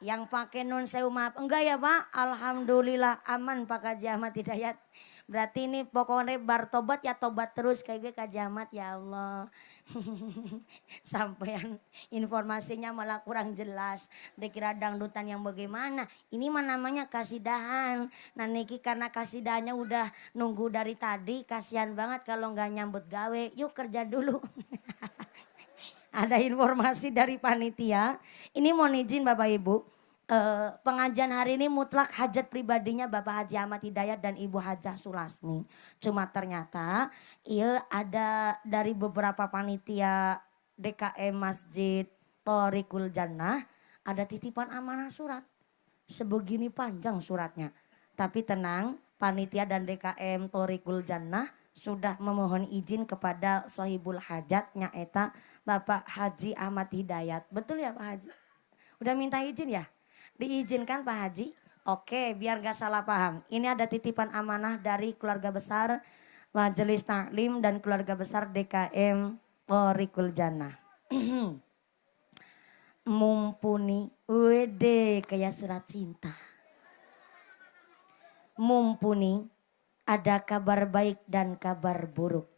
yang pakai nun sewu maaf. Enggak ya Pak, alhamdulillah aman Pak Haji Ahmad Hidayat. Berarti ini pokoknya bar tobat ya tobat terus kayak gue Haji Ahmad ya Allah. Sampean informasinya malah kurang jelas. Dikira dangdutan yang bagaimana. Ini mah namanya kasidahan. Nah Niki karena kasidahannya udah nunggu dari tadi. Kasihan banget kalau nggak nyambut gawe. Yuk kerja dulu. Ada informasi dari panitia. Ini mohon izin Bapak Ibu. Pengajian hari ini mutlak hajat pribadinya Bapak Haji Ahmad Hidayat dan Ibu Hajah Sulasmi. Cuma ternyata iya ada dari beberapa panitia DKM Masjid Thoriqul Jannah ada titipan amanah surat. Sebegini panjang suratnya. Tapi tenang, panitia dan DKM Thoriqul Jannah sudah memohon izin kepada Sohibul Hajatnya eta Bapak Haji Ahmad Hidayat. Betul ya Pak Haji? Udah minta izin ya? Diizinkan Pak Haji? Oke, biar gak salah paham. Ini ada titipan amanah dari keluarga besar Majelis Taklim dan keluarga besar DKM Thoriqul Jannah. Mumpuni, wede kayak surat cinta. Mumpuni ada kabar baik dan kabar buruk.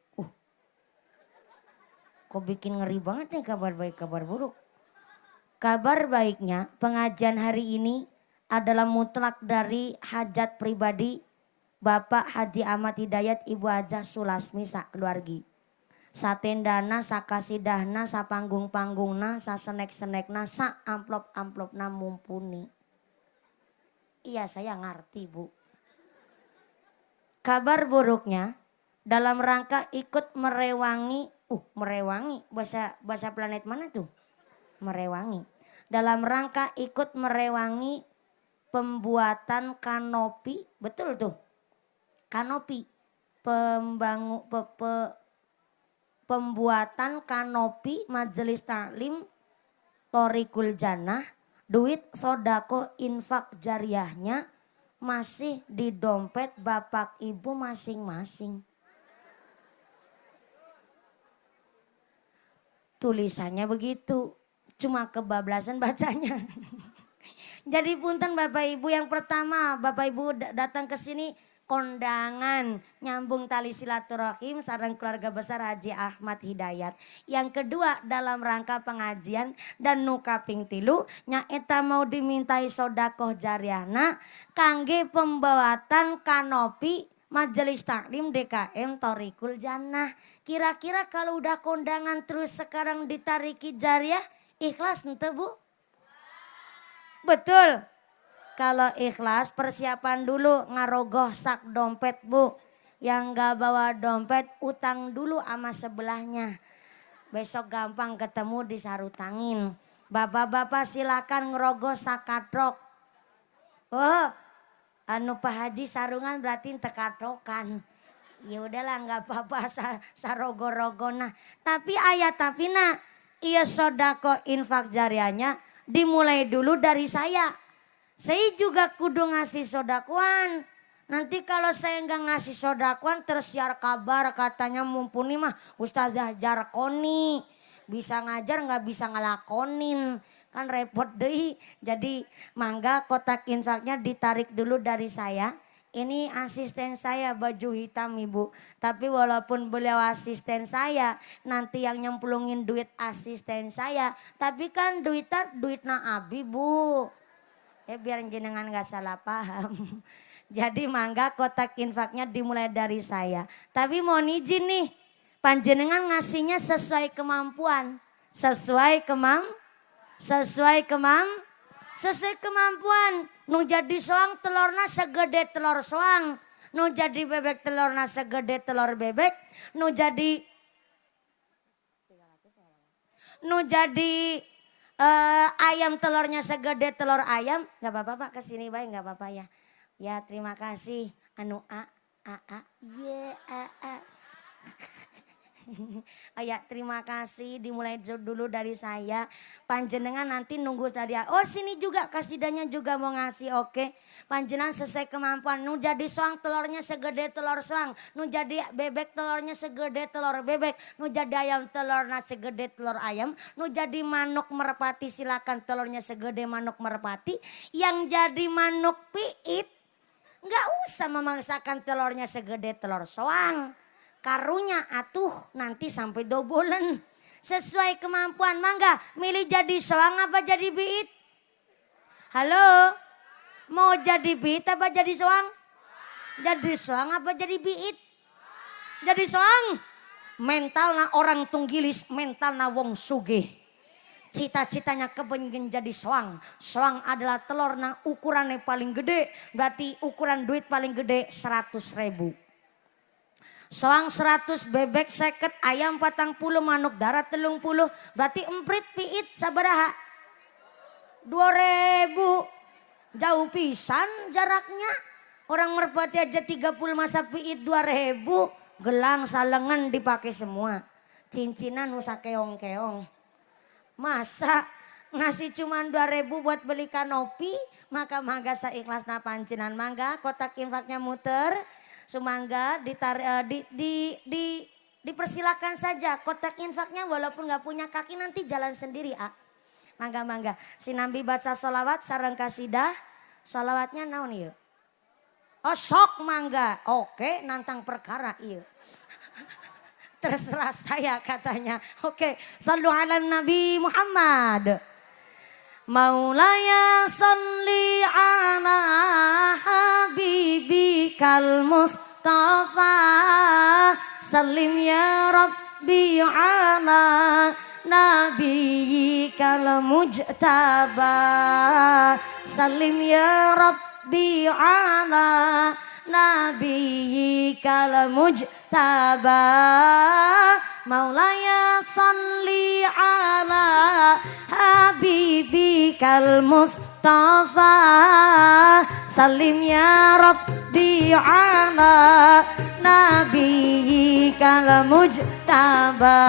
Kok bikin ngeri banget nih kabar baik kabar buruk. Kabar baiknya pengajian hari ini adalah mutlak dari hajat pribadi Bapak Haji Ahmad Hidayat Ibu Hajah Sulasmi sak keluargi. Satendana, sakasidahna, sapanggung-panggungna, sasenek-senekna, sa amplop-amplopna mumpuni. Iya saya ngerti Bu. Kabar buruknya dalam rangka ikut merewangi, merewangi bahasa planet mana tuh? Merewangi. Dalam rangka ikut merewangi pembuatan kanopi, betul tuh. Kanopi. Pembuatan kanopi Majelis Taklim Thoriqul Jannah, duit sodako infak jariahnya masih di dompet bapak ibu masing-masing. Tulisannya begitu, cuma kebablasan bacanya. Jadi punten Bapak Ibu, yang pertama Bapak Ibu datang ke sini kondangan nyambung tali silaturahim sareng keluarga besar Haji Ahmad Hidayat. Yang kedua dalam rangka pengajian dan nu kaping 3 nyaeta mau dimintai sodakoh jariahna kangge pembuatan kanopi Majelis Taklim DKM Thoriqul Jannah. Kira-kira kalau udah kondangan terus sekarang ditariki jariah ikhlas ente Bu? Betul. Kalau ikhlas persiapan dulu ngarogoh sak dompet Bu. Yang gak bawa dompet utang dulu sama sebelahnya. Besok gampang ketemu disarutangin. Bapak-bapak silakan ngerogoh sak katrok. Oh, anu Pak Haji sarungan berarti tekatrokan. Ya udahlah nggak apa-apa sarogo-rogo nah. Tapi ayat tapi nah iya sodako infak jariahnya dimulai dulu dari saya. Saya juga kudu ngasih sodakuan. Nanti kalau saya nggak ngasih sodakuan tersiar kabar katanya mumpuni mah Ustazah Jarkoni. Bisa ngajar nggak bisa ngelakonin. Kan repot deh. Jadi mangga kotak infaknya ditarik dulu dari saya. Ini asisten saya baju hitam Ibu. Tapi walaupun beliau asisten saya, nanti yang nyemplungin duit asisten saya. Tapi kan duitnya abi Bu. Ya biar jenengan gak salah paham. Jadi mangga kotak infaknya dimulai dari saya. Tapi mohon izin nih, panjenengan ngasihnya sesuai kemampuan. Sesuai kemampuan. Nu jadi soang telurna segede telur soang. Nu jadi bebek telurna segede telur bebek. Nu jadi ayam telurnya segede telur ayam. Gak apa-apa Pak, kesini baik gak apa-apa ya. Ya terima kasih. Anu ya terima kasih dimulai dulu dari saya. Panjenengan nanti nunggu tadi. Oh sini juga kasidanya juga mau ngasih oke. Panjenengan sesuai kemampuan. Nu jadi soang telurnya segede telur soang. Nu jadi bebek telurnya segede telur bebek. Nu jadi ayam telurnya segede telur ayam. Nu jadi manuk merpati silakan telurnya segede manuk merpati. Yang jadi manuk piit nggak usah memaksakan telurnya segede telur soang. Karunya atuh nanti sampai dobolen. Sesuai kemampuan mangga milih jadi soang apa jadi biit? Halo? Mau jadi biit apa jadi soang? Jadi soang apa jadi biit? Jadi soang. Mentalna orang tunggilis, mentalna wong sugih. Cita-citanya kepengen jadi soang. Soang adalah telur nang ukurannya paling gede. Berarti ukuran duit paling gede 100.000. Soang 100, bebek 50, ayam 40, manuk darat 30. Berarti emprit piit sabaraha? 2.000. Jauh pisan jaraknya. Orang merpati aja 30 masa piit 2.000. Gelang salengan dipakai semua. Cincinan nusa keong-keong. Masa ngasih cuman 2.000 buat beli kanopi? Maka mangga saikhlasna pancenan mangga kotak infaknya muter. Sumangga dipersilakan saja kotak infaknya walaupun nggak punya kaki nanti jalan sendiri Mangga sinambi baca sholawat sareng kasidah. Sholawatnya naon ieu? Oh sok mangga. Oke nantang perkara ieu. Terserah saya katanya. Oke, sallu ala Nabi Muhammad. Maulaya salli ala habibikal Mustafa. Salim ya Rabbi ala nabiyikal mujtaba. Salim ya Rabbi ala nabiyikal mujtaba. Maulaya salli ala habibikal Mustafa. Salim ya Rabbi ala nabiyikal mujtaba.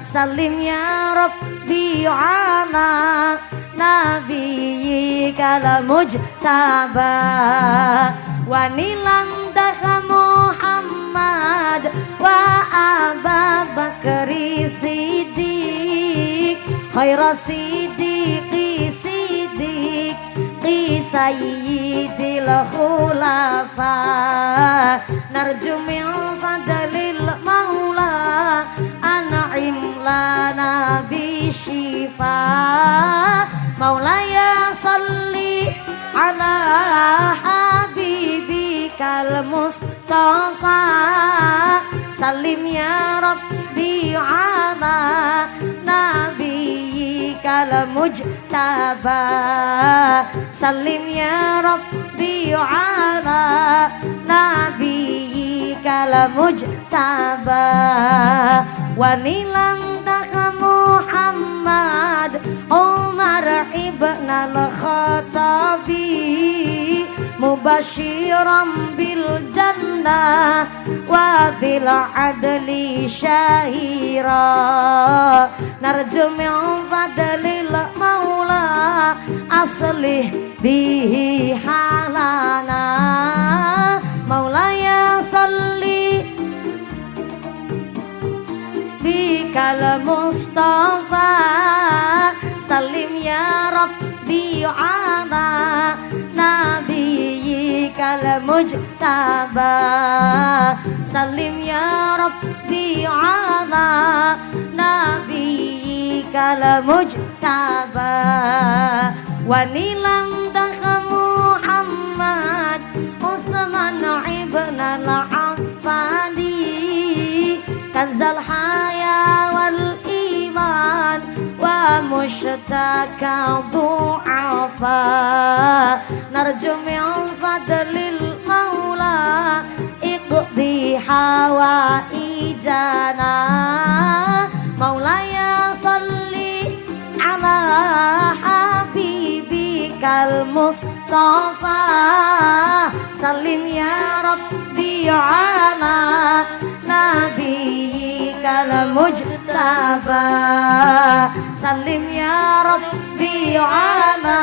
Salim ya Rabbi ala nabiyikal mujtaba. Wanilang daha Muhammad wa Aba Bakri Siddiq khaira siddiqi siddiq sayyidil khulafa narju min fadlil maula an'im lana bishifa maulaya salli ala habibikal mustafa salim ya rabbi ala nabiyikal mujtaba salim ya rabbi ala nabiyikal mujtaba wanilang taka Muhammad Umar ibn al-Khattabi mubashiran bil jannah wa bil adli syahira narju min fadlil maula aslih bihi halana maulaya salli bikal mustafa salim ya rabbi ala nabiyikal mujtaba salim ya rabbi ala nabiyikal mujtaba wanilang taka Muhammad Utsman ibn al-Affani kanzal haya wal iman wa mushtaka du'afa narju min fadlil maula iqdi hawaijana maulaya salli ala habibikal mustafa salim ya rabbi ala nabiyikal mujtaba salim ya rabbi ala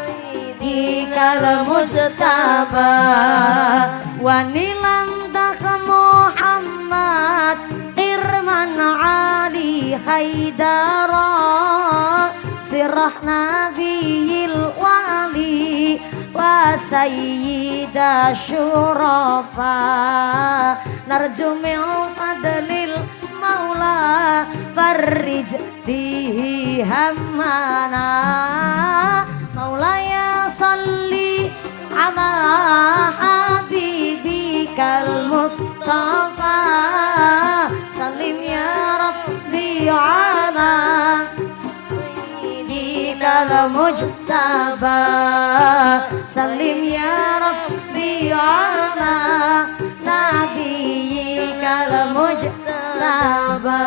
nabiyikal mujtaba wanilang taka Muhammad irman ali haidara sirah nabiyil wali wa sayyida syurafa narju min fadlil maula farrij bihi hammana maulaya salli ala habibikal mustafa salim ya rabbi ala sayyidikal mujtaba salim ya rabbi ala nabiyikal mujtaba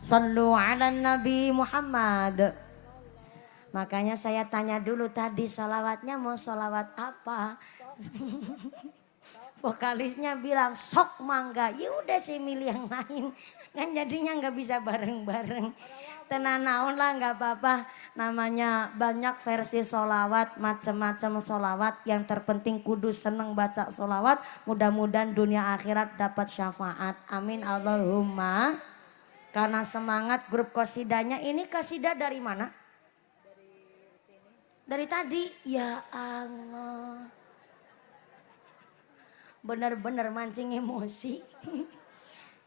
sallu ala nabi Muhammad. Makanya saya tanya dulu tadi sholawatnya mau sholawat apa. Vokalisnya bilang sok mangga, ya udah saya milih yang lain. Kan jadinya nggak bisa bareng-bareng. Tenan naon lah nggak apa-apa. Namanya banyak versi sholawat, macam-macam sholawat. Yang terpenting kudu seneng baca sholawat. Mudah-mudahan dunia akhirat dapat syafaat. Amin Allahumma. Karena semangat grup kosidanya, ini kosidah dari mana? Dari tadi, ya Allah. Bener-bener mancing emosi.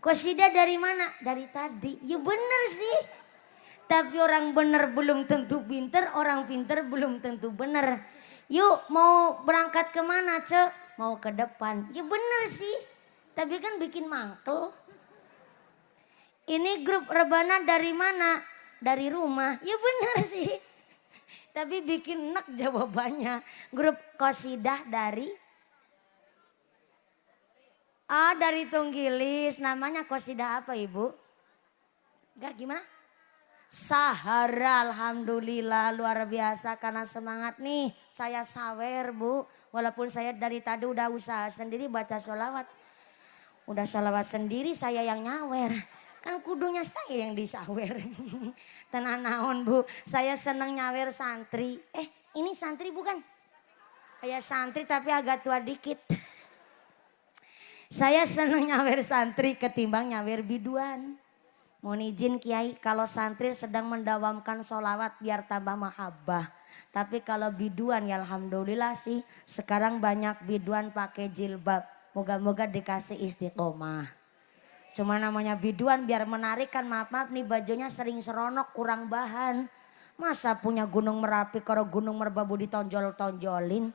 Kosidah dari mana? Dari tadi. Ya bener sih. Tapi orang bener belum tentu pinter, orang pinter belum tentu bener. Yuk mau berangkat kemana Cek? Mau ke depan. Ya bener sih. Tapi kan bikin mangkel. Ini grup rebana dari mana? Dari rumah. Ya bener sih. Tapi bikin enak jawabannya. Grup kosidah dari dari Tunggilis. Namanya kosidah apa Ibu? Enggak gimana? Sahara, alhamdulillah luar biasa karena semangat nih. Saya sawer Bu. Walaupun saya dari tadi udah usaha sendiri baca sholawat. Udah sholawat sendiri saya yang nyawer. Kan kudunya saya yang disawer. Tenang naon Bu, saya seneng nyawer santri. Ini santri bukan? Kayak santri tapi agak tua dikit. Saya seneng nyawer santri ketimbang nyawer biduan. Mohon izin Kiai, kalau santri sedang mendawamkan sholawat biar tambah mahabbah. Tapi kalau biduan ya alhamdulillah sih sekarang banyak biduan pakai jilbab. Moga-moga dikasih istiqomah. Cuma namanya biduan biar menarik kan maaf-maaf nih bajunya sering seronok kurang bahan. Masa punya Gunung Merapi kalau Gunung Merbabu ditonjol-tonjolin.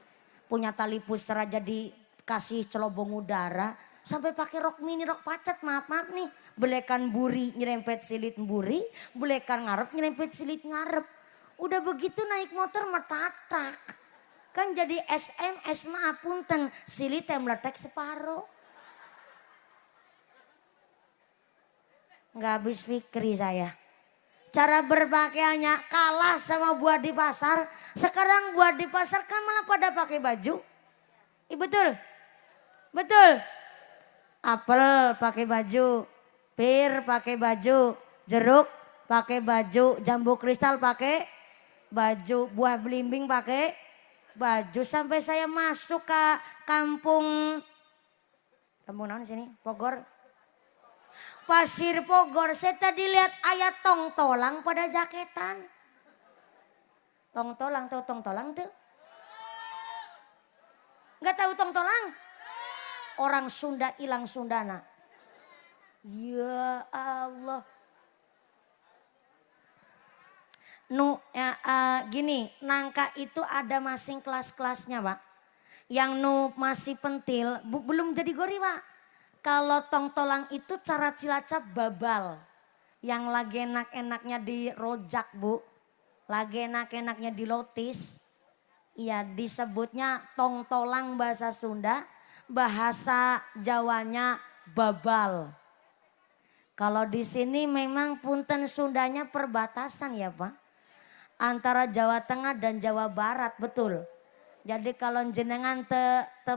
Punya tali pusar aja dikasih celobong udara. Sampai pakai rok mini, rok pacet maaf-maaf nih. Belekan buri nyerempet silit buri. Belekan ngarep nyerempet silit ngarep. Udah begitu naik motor metatak. Kan jadi SMS maaf punten. Silit yang meletek separuh. Nggak habis fikri saya. Cara berpakaiannya kalah sama buat di pasar. Sekarang buat di pasar kan malah pada pakai baju. Betul? Betul? Apel pakai baju. Pir pakai baju. Jeruk pakai baju. Jambu kristal pakai baju. Buah belimbing pakai baju. Sampai saya masuk ke kampung. Kampung mana sini? Bogor. Pasir Bogor, saya tadi lihat ayat tong-tolang pada jaketan. Tong-tolang, tahu tong-tolang tuh? Enggak tahu tong-tolang? Orang Sunda hilang Sundana. Ya Allah. Gini, nangka itu ada masing kelas-kelasnya, Pak. Yang masih pentil, belum jadi gori, Pak. Kalau tong-tolang itu cara Cilacap babal. Yang lagi enak-enaknya di rojak Bu. Lagi enak-enaknya di lotis. Iya disebutnya tong-tolang bahasa Sunda. Bahasa Jawanya babal. Kalau di sini memang punten Sundanya perbatasan ya Pak. Antara Jawa Tengah dan Jawa Barat betul. Jadi kalau jenengan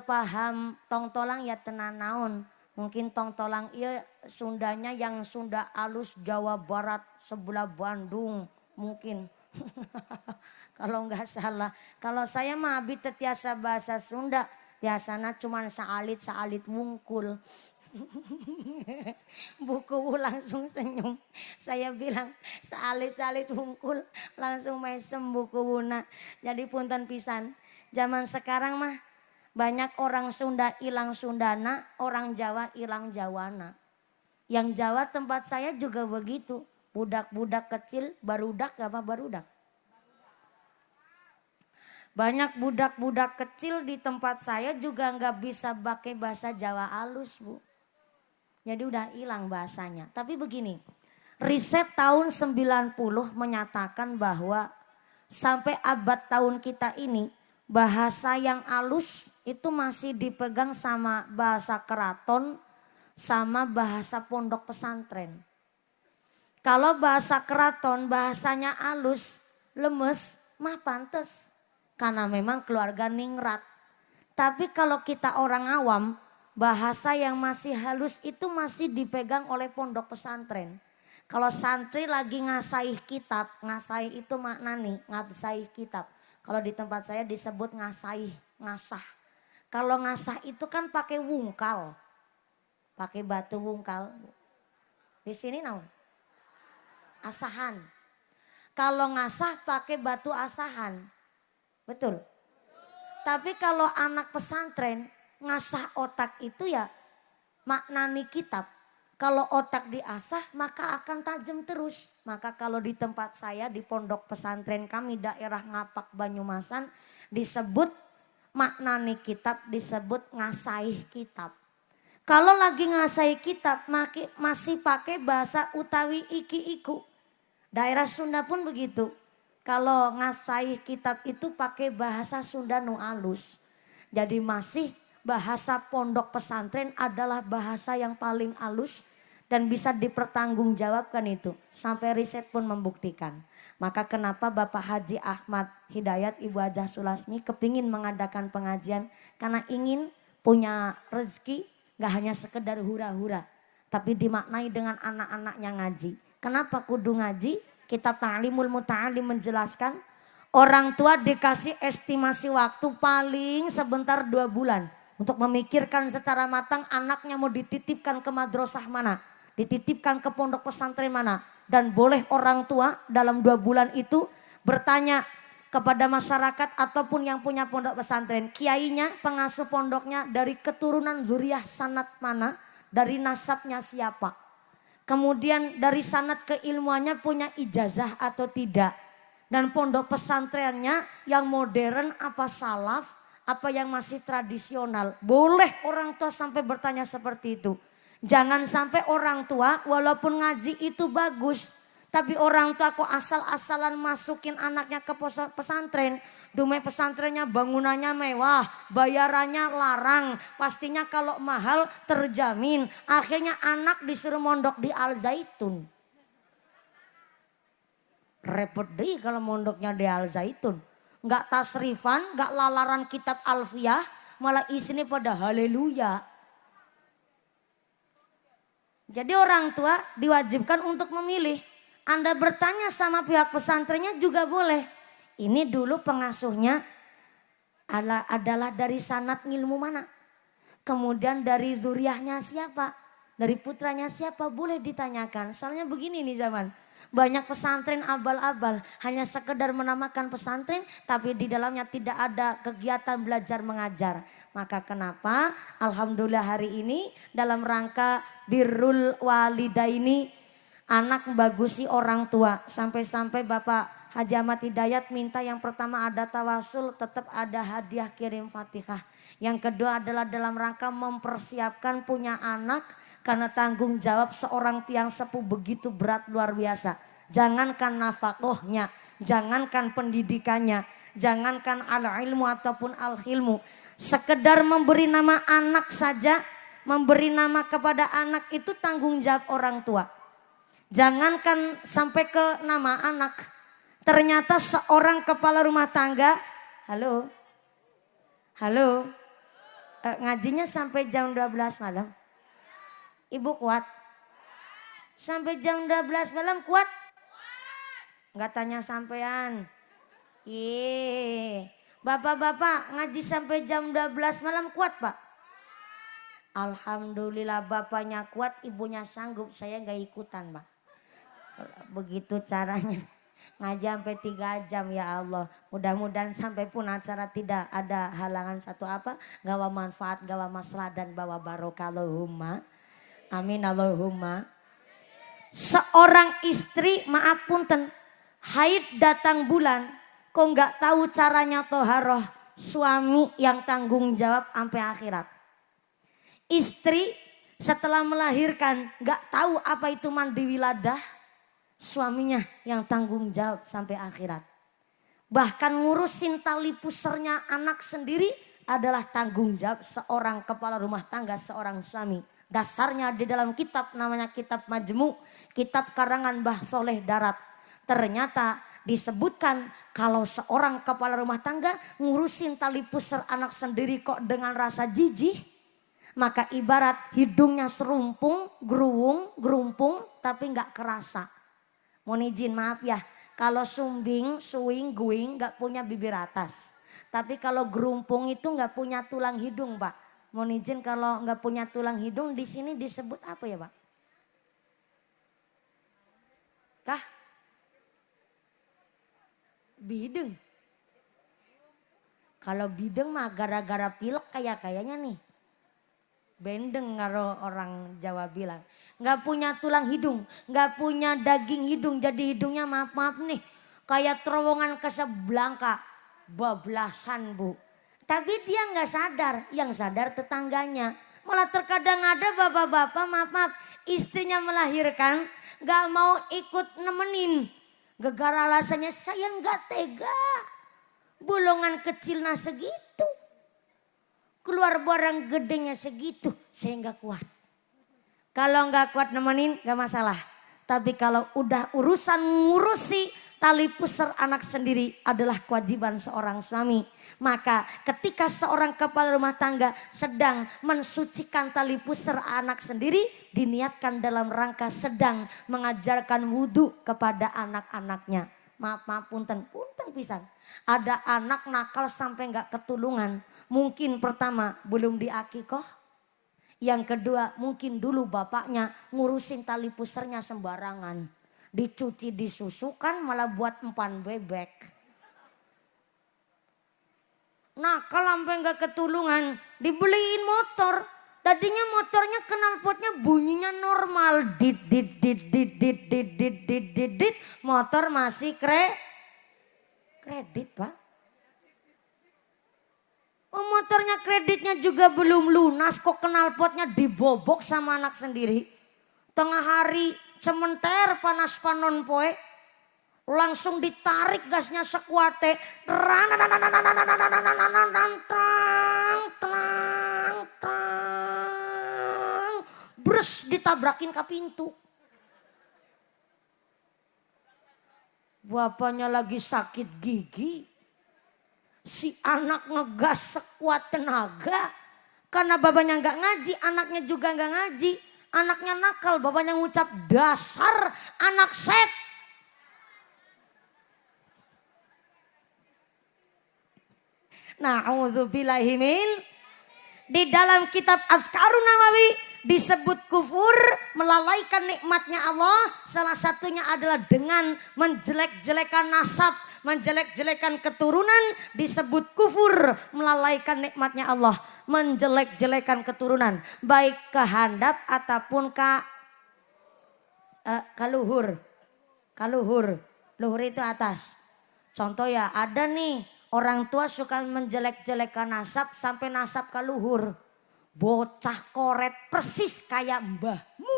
paham tong-tolang ya tenan naon. Mungkin tong-tolang iya Sundanya yang Sunda alus Jawa Barat sebelah Bandung mungkin. Kalau nggak salah. Kalau saya mah abi tetiasa bahasa Sunda. Biasanya cuma saalit wungkul. Buku langsung senyum. Saya bilang saalit wungkul langsung mesem buku wuna. Jadi punten pisan. Zaman sekarang mah banyak orang Sunda hilang Sundana, orang Jawa hilang Jawana. Yang Jawa tempat saya juga begitu. Budak-budak kecil, barudak apa barudak? Banyak budak-budak kecil di tempat saya juga nggak bisa pakai bahasa Jawa halus Bu. Jadi udah hilang bahasanya. Tapi begini, riset tahun 90 menyatakan bahwa sampai abad tahun kita ini bahasa yang halus itu masih dipegang sama bahasa keraton sama bahasa pondok pesantren. Kalau bahasa keraton bahasanya halus, lemes, mah pantes. Karena memang keluarga ningrat. Tapi kalau kita orang awam, bahasa yang masih halus itu masih dipegang oleh pondok pesantren. Kalau santri lagi ngasaih kitab, ngasaih itu maknani, ngasaih kitab. Kalau di tempat saya disebut ngasaih, ngasah. Kalau ngasah itu kan pakai wungkal. Pakai batu wungkal. Di sini naon? Asahan. Kalau ngasah pakai batu asahan. Betul? Tapi kalau anak pesantren ngasah otak itu ya maknani kitab. Kalau otak diasah maka akan tajam terus. Maka kalau di tempat saya di pondok pesantren kami daerah Ngapak Banyumasan disebut maknani kitab disebut ngasaih kitab. Kalau lagi ngasaih kitab masih pakai bahasa utawi iki-iku. Daerah Sunda pun begitu. Kalau ngasaih kitab itu pakai bahasa Sunda nu alus. Jadi masih bahasa pondok pesantren adalah bahasa yang paling alus dan bisa dipertanggungjawabkan itu. Sampai riset pun membuktikan. Maka kenapa Bapak Haji Ahmad Hidayat Ibu Hajah Sulasmi kepingin mengadakan pengajian. Karena ingin punya rezeki gak hanya sekedar hura-hura. Tapi dimaknai dengan anak-anaknya ngaji. Kenapa kudu ngaji? Kitab Ta'limul Muta'alim menjelaskan. Orang tua dikasih estimasi waktu paling sebentar 2 bulan. Untuk memikirkan secara matang anaknya mau dititipkan ke madrasah mana. dititipkan ke pondok pesantren mana. Dan boleh orang tua dalam 2 bulan itu bertanya kepada masyarakat ataupun yang punya pondok pesantren. Kiainya, pengasuh pondoknya dari keturunan zuriyah sanad mana, dari nasabnya siapa. Kemudian dari sanad keilmuannya punya ijazah atau tidak. Dan pondok pesantrennya yang modern apa salaf, apa yang masih tradisional. Boleh orang tua sampai bertanya seperti itu. Jangan sampai orang tua walaupun ngaji itu bagus. Tapi orang tua kok asal-asalan masukin anaknya ke pesantren. Dumai pesantrennya bangunannya mewah, bayarannya larang. Pastinya kalau mahal terjamin. Akhirnya anak disuruh mondok di Al Zaitun. Repot deh kalau mondoknya di Al Zaitun. Nggak tasrifan, nggak lalaran kitab alfiyah. Malah isinya pada haleluya. Jadi orang tua diwajibkan untuk memilih. Anda bertanya sama pihak pesantrennya juga boleh. Ini dulu pengasuhnya adalah dari sanad ilmu mana. Kemudian dari zuriyahnya siapa. Dari putranya siapa boleh ditanyakan. Soalnya begini nih zaman. Banyak pesantren abal-abal. Hanya sekedar menamakan pesantren. Tapi di dalamnya tidak ada kegiatan belajar mengajar. Maka kenapa alhamdulillah hari ini dalam rangka birrul walidaini anak membagusi orang tua. Sampai-sampai Bapak Haji Ahmad Hidayat minta yang pertama ada tawasul, tetap ada hadiah kirim Fatihah. Yang kedua adalah dalam rangka mempersiapkan punya anak karena tanggung jawab seorang tiang sepuh begitu berat luar biasa. Jangankan nafkahnya, jangankan pendidikannya, jangankan al-ilmu ataupun al-hilmu. Sekedar memberi nama anak saja, memberi nama kepada anak itu tanggung jawab orang tua. Jangankan sampai ke nama anak. Ternyata seorang kepala rumah tangga, halo, ngajinya sampai jam 12 malam. Ibu kuat? Sampai jam 12 malam kuat? Nggak tanya sampean. Bapak-bapak ngaji sampai jam 12 malam kuat Pak? Alhamdulillah bapaknya kuat, ibunya sanggup, saya nggak ikutan Pak. Begitu caranya. Ngaji sampai 3 jam ya Allah. Mudah-mudahan sampai pun acara tidak ada halangan satu apa. Gawa manfaat, gawa masalah dan bawa barokah Allahumma. Amin Allahumma. Seorang istri maaf punten. Haid datang bulan. Kok nggak tahu caranya toharoh. Suami yang tanggung jawab sampai akhirat. Istri setelah melahirkan nggak tahu apa itu mandi wiladah. Suaminya yang tanggung jawab sampai akhirat. Bahkan ngurusin tali pusernya anak sendiri adalah tanggung jawab seorang kepala rumah tangga, seorang suami. Dasarnya di dalam kitab namanya kitab Majmu, kitab karangan Mbah Soleh Darat. Ternyata disebutkan kalau seorang kepala rumah tangga ngurusin tali pusar anak sendiri kok dengan rasa jijih. Maka ibarat hidungnya serumpung, gerumpung tapi nggak kerasa. Mohon izin maaf ya, kalau sumbing, suing, guing nggak punya bibir atas. Tapi kalau gerumpung itu nggak punya tulang hidung Pak. Mohon izin kalau nggak punya tulang hidung di sini disebut apa ya Pak? Kah? Bideng. Kalau bideng mah gara-gara pilek kayaknya nih. Bendeng karo orang Jawa bilang. Nggak punya tulang hidung, nggak punya daging hidung. Jadi hidungnya maaf nih. Kayak terowongan Kasablanka. Bablasan Bu. Tapi dia nggak sadar, yang sadar tetangganya. Malah terkadang ada bapak-bapak maaf istrinya melahirkan. Nggak mau ikut nemenin. Gegara alasannya saya nggak tega. Bolongan kecilnya segitu. Keluar barang gedenya segitu, saya nggak kuat. Kalau nggak kuat nemenin nggak masalah. Tapi kalau udah urusan ngurusi tali pusar anak sendiri adalah kewajiban seorang suami. Maka ketika seorang kepala rumah tangga sedang mensucikan tali pusar anak sendiri, diniatkan dalam rangka sedang mengajarkan wudhu kepada anak-anaknya. Maaf punten pisan. Ada anak nakal sampai nggak ketulungan. Mungkin pertama belum diakikoh. Yang kedua, mungkin dulu bapaknya ngurusin tali pusernya sembarangan. Dicuci, disusukan, malah buat empan bebek. Nakal sampai nggak ketulungan, dibeliin motor. Tadinya motornya knalpotnya bunyinya normal, dit dit dit dit dit dit dit dit dit dit. Motor masih kredit pak. Oh, motornya kreditnya juga belum lunas, kok knalpotnya dibobok sama anak sendiri. Tengah hari cementer panas panon poe, langsung ditarik gasnya sekuate, bres ditabrakin ke pintu. Bapaknya lagi sakit gigi, si anak ngegas sekuat tenaga. Karena bapaknya nggak ngaji, anaknya juga nggak ngaji. Anaknya nakal, bapaknya ngucap dasar anak set. Na'udzubillahi min. Di dalam kitab Azkarun Nawawi disebut kufur, melalaikan nikmatnya Allah. Salah satunya adalah dengan menjelek-jelekan nasab, menjelek-jelekan keturunan, disebut kufur, melalaikan nikmatnya Allah, menjelek-jelekan keturunan, baik ke handap ataupun kaluhur. Kaluhur, luhur itu atas. Contoh ya, ada nih orang tua suka menjelek-jelekan nasab sampai nasab kaluhur. Bocah koret persis kayak mbahmu.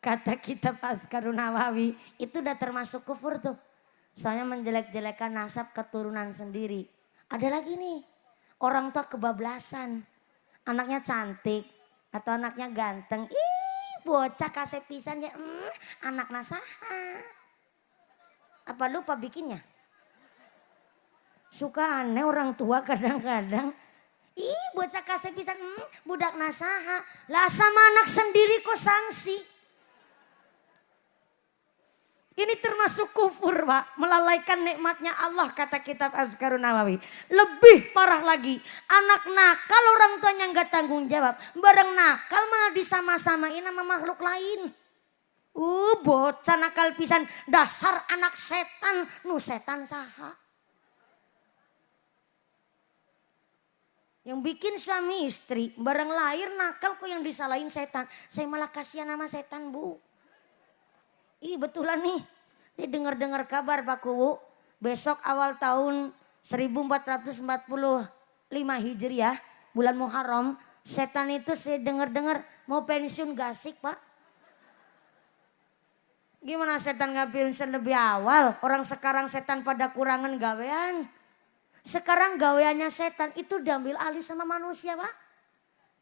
Kata kitab Azkarun Nawawi, itu udah termasuk kufur tuh. Soalnya menjelek-jelekan nasab keturunan sendiri. Ada lagi nih, orang tua kebablasan. Anaknya cantik atau anaknya ganteng. Ih, bocah kasih pisan ya, anak nasaha. Apa lupa bikinnya? Suka aneh orang tua kadang-kadang. Ih, bocah kasih pisan, budak nasaha. Lah sama anak sendiri kok sanksi. Ini termasuk kufur pak, melalaikan nikmatnya Allah kata kitab Azkarun Nawawi. Lebih parah lagi, anak nakal orang tuanya nggak tanggung jawab. Bareng nakal malah disama-samain sama makhluk lain. Bocah nakal pisan, dasar anak setan, nu setan saha. Yang bikin suami istri, bareng lahir nakal kok yang disalahin setan. Saya malah kasihan sama setan bu. Ih betulan nih, dengar-dengar kabar Pak Kuwu, besok awal tahun 1445 Hijriah, bulan Muharram, setan itu saya dengar-dengar mau pensiun gak asik Pak. Gimana setan gak pensiun lebih awal? Orang sekarang setan pada kurangan gawean. Sekarang gaweannya setan itu diambil alih sama manusia Pak.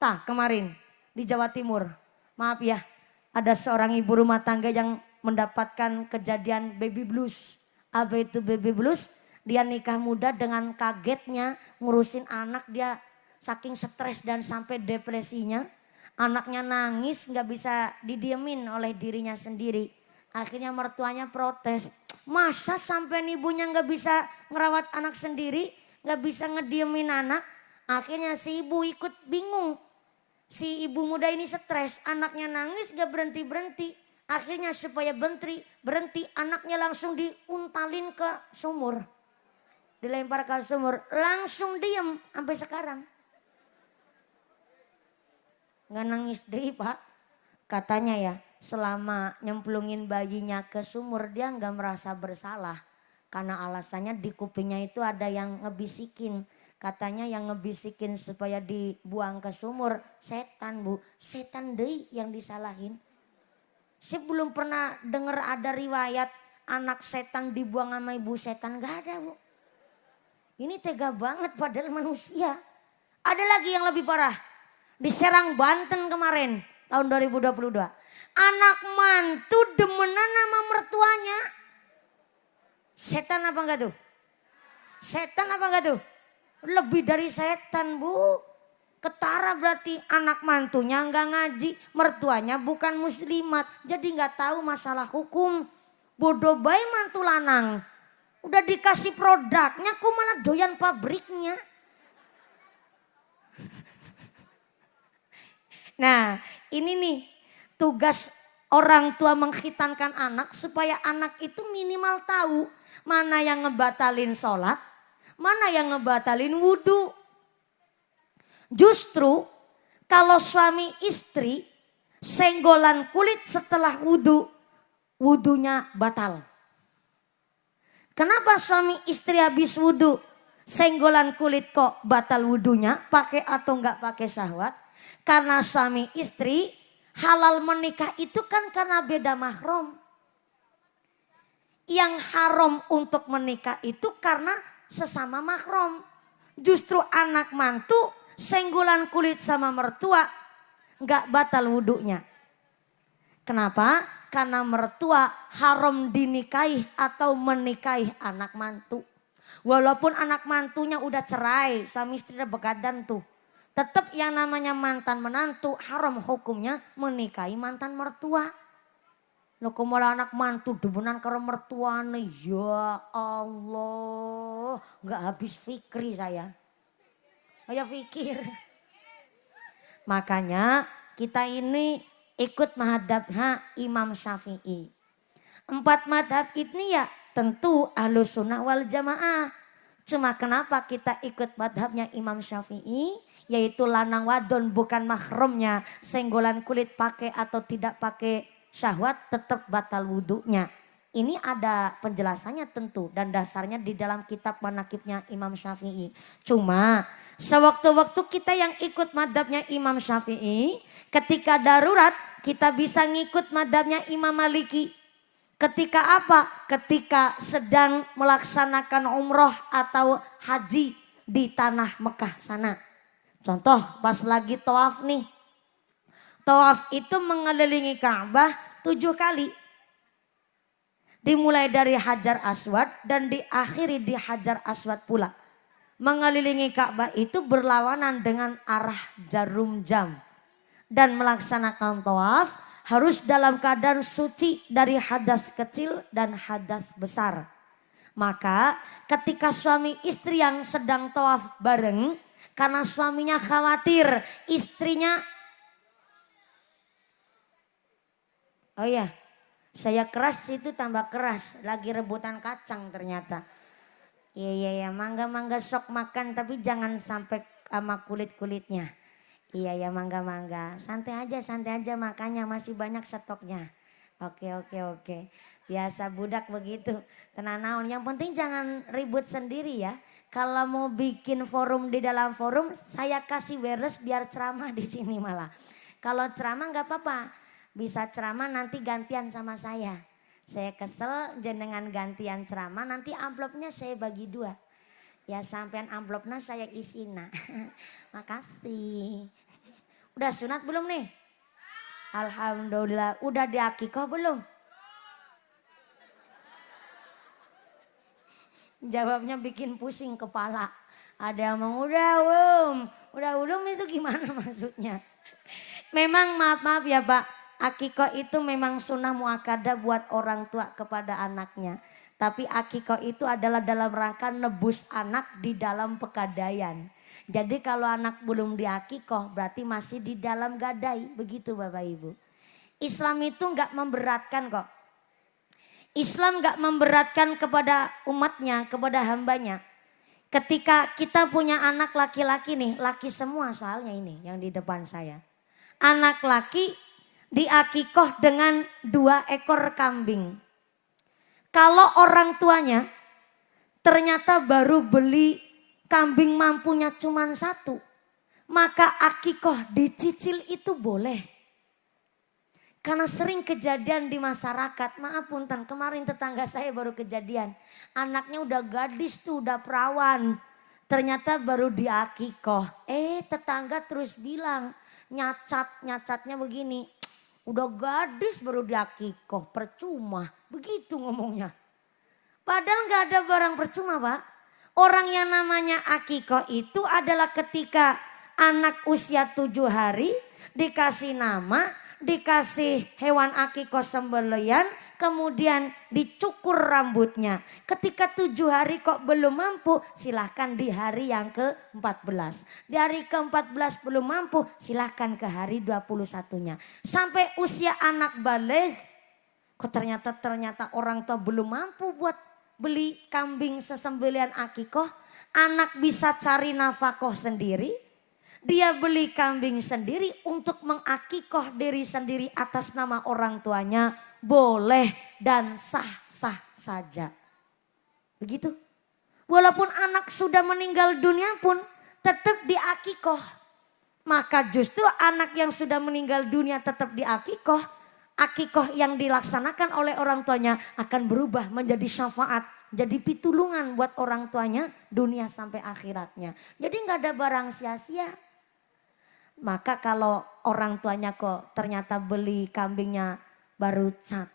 Tah kemarin di Jawa Timur, maaf ya, ada seorang ibu rumah tangga yang mendapatkan kejadian baby blues. Apa itu baby blues? Dia nikah muda dengan kagetnya ngurusin anak, dia saking stres dan sampai depresinya. Anaknya nangis gak bisa didiemin oleh dirinya sendiri. Akhirnya mertuanya protes. Masa sampai ibunya gak bisa ngerawat anak sendiri, gak bisa ngediemin anak. Akhirnya si ibu ikut bingung. Si ibu muda ini stres, anaknya nangis gak berhenti-berhenti. Akhirnya supaya berhenti, anaknya langsung diuntalin ke sumur. Dilempar ke sumur, langsung diem sampai sekarang. Nggak nangis deh Pak. Katanya ya, selama nyemplungin bayinya ke sumur dia nggak merasa bersalah. Karena alasannya di kupingnya itu ada yang ngebisikin. Katanya yang ngebisikin supaya dibuang ke sumur setan bu. Setan deh yang disalahin. Saya belum pernah dengar ada riwayat anak setan dibuang sama ibu setan. Gak ada bu. Ini tega banget padahal manusia. Ada lagi yang lebih parah. Di Serang Banten kemarin tahun 2022. Anak mantu demenan sama mertuanya. Setan apa enggak tuh? Setan apa enggak tuh? Lebih dari setan bu. Ketara berarti anak mantunya enggak ngaji, mertuanya bukan muslimat, jadi enggak tahu masalah hukum. Bodoh bae mantu lanang. Udah dikasih produknya kok malah doyan pabriknya. Nah ini nih tugas orang tua mengkhitankan anak supaya anak itu minimal tahu mana yang ngebatalin sholat, mana yang ngebatalin wudhu. Justru kalau suami istri senggolan kulit setelah wudhu, wudhunya batal. Kenapa suami istri habis wudhu senggolan kulit kok batal wudhunya, pakai atau enggak pakai syahwat? Karena suami istri halal menikah itu kan karena beda mahram. Yang haram untuk menikah itu karena sesama mahram. Justru anak mantu senggolan kulit sama mertua enggak batal wudhunya. Kenapa? Karena mertua haram dinikahi atau menikahi anak mantu. Walaupun anak mantunya udah cerai, suami istri udah begadang tuh. Tetap yang namanya mantan menantu haram hukumnya menikahi mantan mertua. Loh kok malah anak mantu debunan karo mertuane, ya Allah. Enggak habis fikri saya. Ayo pikir. Makanya kita ini ikut madhabnya Imam Syafi'i. 4 madhab ini ya tentu Ahlus Sunnah wal Jamaah. Cuma kenapa kita ikut madhabnya Imam Syafi'i? Yaitu lanang wadon bukan mahramnya. Senggolan kulit pakai atau tidak pakai syahwat tetap batal wudhunya. Ini ada penjelasannya tentu dan dasarnya di dalam kitab manakibnya Imam Syafi'i. Cuma sewaktu-waktu kita yang ikut madhabnya Imam Syafi'i, ketika darurat kita bisa ngikut madhabnya Imam Maliki. Ketika apa? Ketika sedang melaksanakan umroh atau haji di tanah Mekah sana. Contoh pas lagi tawaf nih. Tawaf itu mengelilingi Ka'bah 7 kali. Dimulai dari Hajar Aswad dan diakhiri di Hajar Aswad pula. Mengelilingi Ka'bah itu berlawanan dengan arah jarum jam. Dan melaksanakan tawaf harus dalam keadaan suci dari hadas kecil dan hadas besar. Maka ketika suami istri yang sedang tawaf bareng, karena suaminya khawatir istrinya, oh iya, saya keras itu tambah keras, lagi rebutan kacang ternyata. Iya, mangga-mangga sok makan tapi jangan sampai sama kulit-kulitnya. Iya, mangga-mangga, santai aja makannya masih banyak stoknya. Oke. Biasa budak begitu, tenang naon. Yang penting jangan ribut sendiri ya. Kalau mau bikin forum di dalam forum, saya kasih beres biar ceramah di sini malah. Kalau ceramah nggak apa-apa, bisa ceramah nanti gantian sama saya. Saya kesel jenengan gantian ceramah, nanti amplopnya saya bagi 2. Ya sampean amplopnya saya isina. Makasih. Udah sunat belum nih? Alhamdulillah. Udah diakikah belum? Jawabnya bikin pusing kepala. Ada yang ngomong udah belum itu gimana maksudnya? Memang maaf ya Pak, akikoh itu memang sunnah muakkadah buat orang tua kepada anaknya. Tapi akikoh itu adalah dalam rangka nebus anak di dalam pegadaian. Jadi kalau anak belum diakikoh berarti masih di dalam gadai. Begitu Bapak Ibu. Islam itu nggak memberatkan kok. Islam gak memberatkan kepada umatnya, kepada hambanya. Ketika kita punya anak laki-laki nih, laki semua soalnya ini yang di depan saya. Anak laki diakikoh dengan 2 ekor kambing. Kalau orang tuanya ternyata baru beli kambing mampunya cuma 1, maka akikoh dicicil itu boleh. Karena sering kejadian di masyarakat, maaf punten kemarin tetangga saya baru kejadian. Anaknya udah gadis tuh, udah perawan. Ternyata baru diakikoh. Tetangga terus bilang, nyacatnya begini. Udah gadis baru diakikoh, percuma. Begitu ngomongnya. Padahal gak ada barang percuma Pak. Orang yang namanya akikoh itu adalah ketika anak usia 7 hari dikasih nama. dikasih hewan akikoh sembelian, kemudian dicukur rambutnya. Ketika 7 hari kok belum mampu, silahkan di hari yang ke-14. Di hari ke-14 belum mampu, silahkan ke hari 21-nya. Sampai usia anak balik, kok ternyata orang tua belum mampu buat beli kambing sesembelian akikoh. Anak bisa cari nafkah sendiri. Dia beli kambing sendiri untuk mengakikoh diri sendiri atas nama orang tuanya. Boleh dan sah-sah saja. Begitu. Walaupun anak sudah meninggal dunia pun tetap diakikoh. Maka justru anak yang sudah meninggal dunia tetap diakikoh. Akikoh yang dilaksanakan oleh orang tuanya akan berubah menjadi syafaat. Jadi pitulungan buat orang tuanya dunia sampai akhiratnya. Jadi nggak ada barang sia-sia. Maka kalau orang tuanya kok ternyata beli kambingnya baru 1.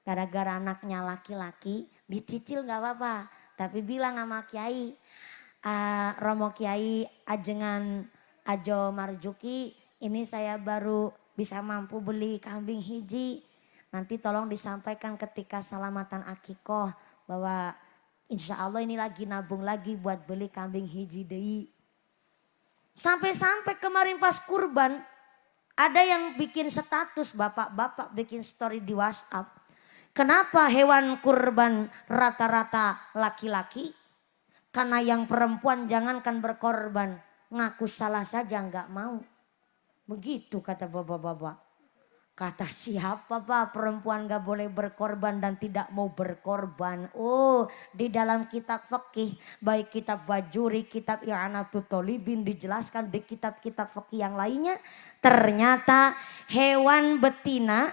Gara-gara anaknya laki-laki dicicil nggak apa-apa. Tapi bilang sama Kiai, Romo Kiai Ajengan Ajo Marjuki, ini saya baru bisa mampu beli kambing hiji. Nanti tolong disampaikan ketika salamatan akikoh bahwa insya Allah ini lagi nabung lagi buat beli kambing hiji deui. Sampai-sampai kemarin pas kurban ada yang bikin status, bapak-bapak bikin story di WhatsApp. Kenapa hewan kurban rata-rata laki-laki? Karena yang perempuan jangankan berkorban, ngaku salah saja nggak mau. Begitu kata bapak-bapak. Kata siapa Pak, perempuan gak boleh berkorban dan tidak mau berkorban. Oh, di dalam kitab fikih, baik kitab Bajuri, kitab I'anatul Thalibin, dijelaskan di kitab-kitab fikih yang lainnya. Ternyata hewan betina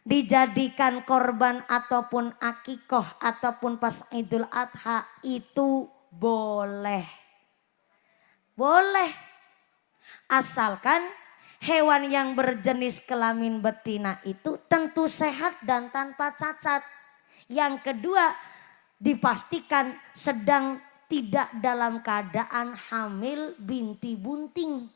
dijadikan korban ataupun akikoh ataupun pas Idul Adha itu boleh. Boleh. Asalkan hewan yang berjenis kelamin betina itu tentu sehat dan tanpa cacat. Yang kedua, dipastikan sedang tidak dalam keadaan hamil binti bunting.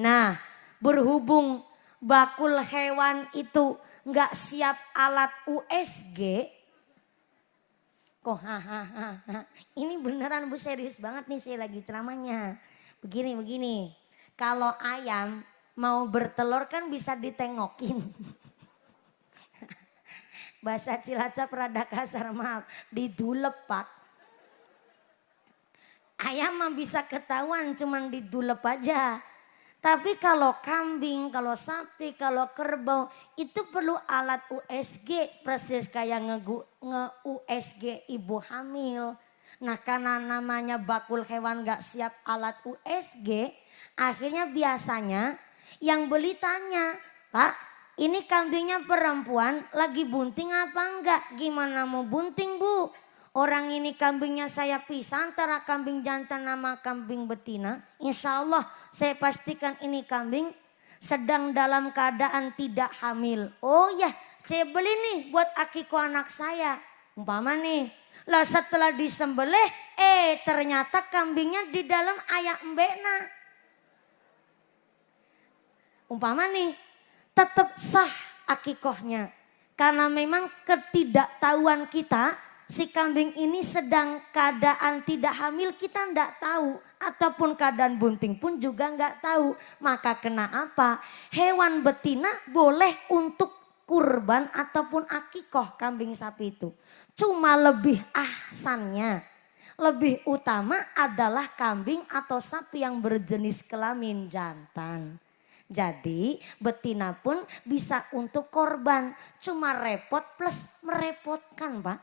Nah, berhubung bakul hewan itu nggak siap alat USG. Kok ini beneran Bu, serius banget nih saya lagi ceramahnya. Begini. Kalau ayam mau bertelur kan bisa ditengokin. Bahasa Cilacap rada kasar, maaf. Didulep Pak. Ayam mah bisa ketahuan cuman didulep aja. Tapi kalau kambing, kalau sapi, kalau kerbau itu perlu alat USG. Persis kayak nge-USG ibu hamil. Nah karena namanya bakul hewan gak siap alat USG. Akhirnya biasanya yang beli tanya, Pak ini kambingnya perempuan lagi bunting apa enggak? Gimana mau bunting Bu? Orang ini kambingnya saya pisah antara kambing jantan sama kambing betina. Insya Allah saya pastikan ini kambing sedang dalam keadaan tidak hamil. Oh ya saya beli nih buat akikoh anak saya. Umpama nih. Lah setelah disembelih ternyata kambingnya di dalam ayak mbekna. Umpama nih tetap sah akikohnya. Karena memang ketidaktahuan kita si kambing ini sedang keadaan tidak hamil kita enggak tahu. Ataupun keadaan bunting pun juga enggak tahu. Maka kena apa? Hewan betina boleh untuk kurban ataupun akikoh kambing sapi itu. Cuma lebih ahsannya, lebih utama adalah kambing atau sapi yang berjenis kelamin jantan. Jadi betina pun bisa untuk korban. Cuma repot plus merepotkan Pak.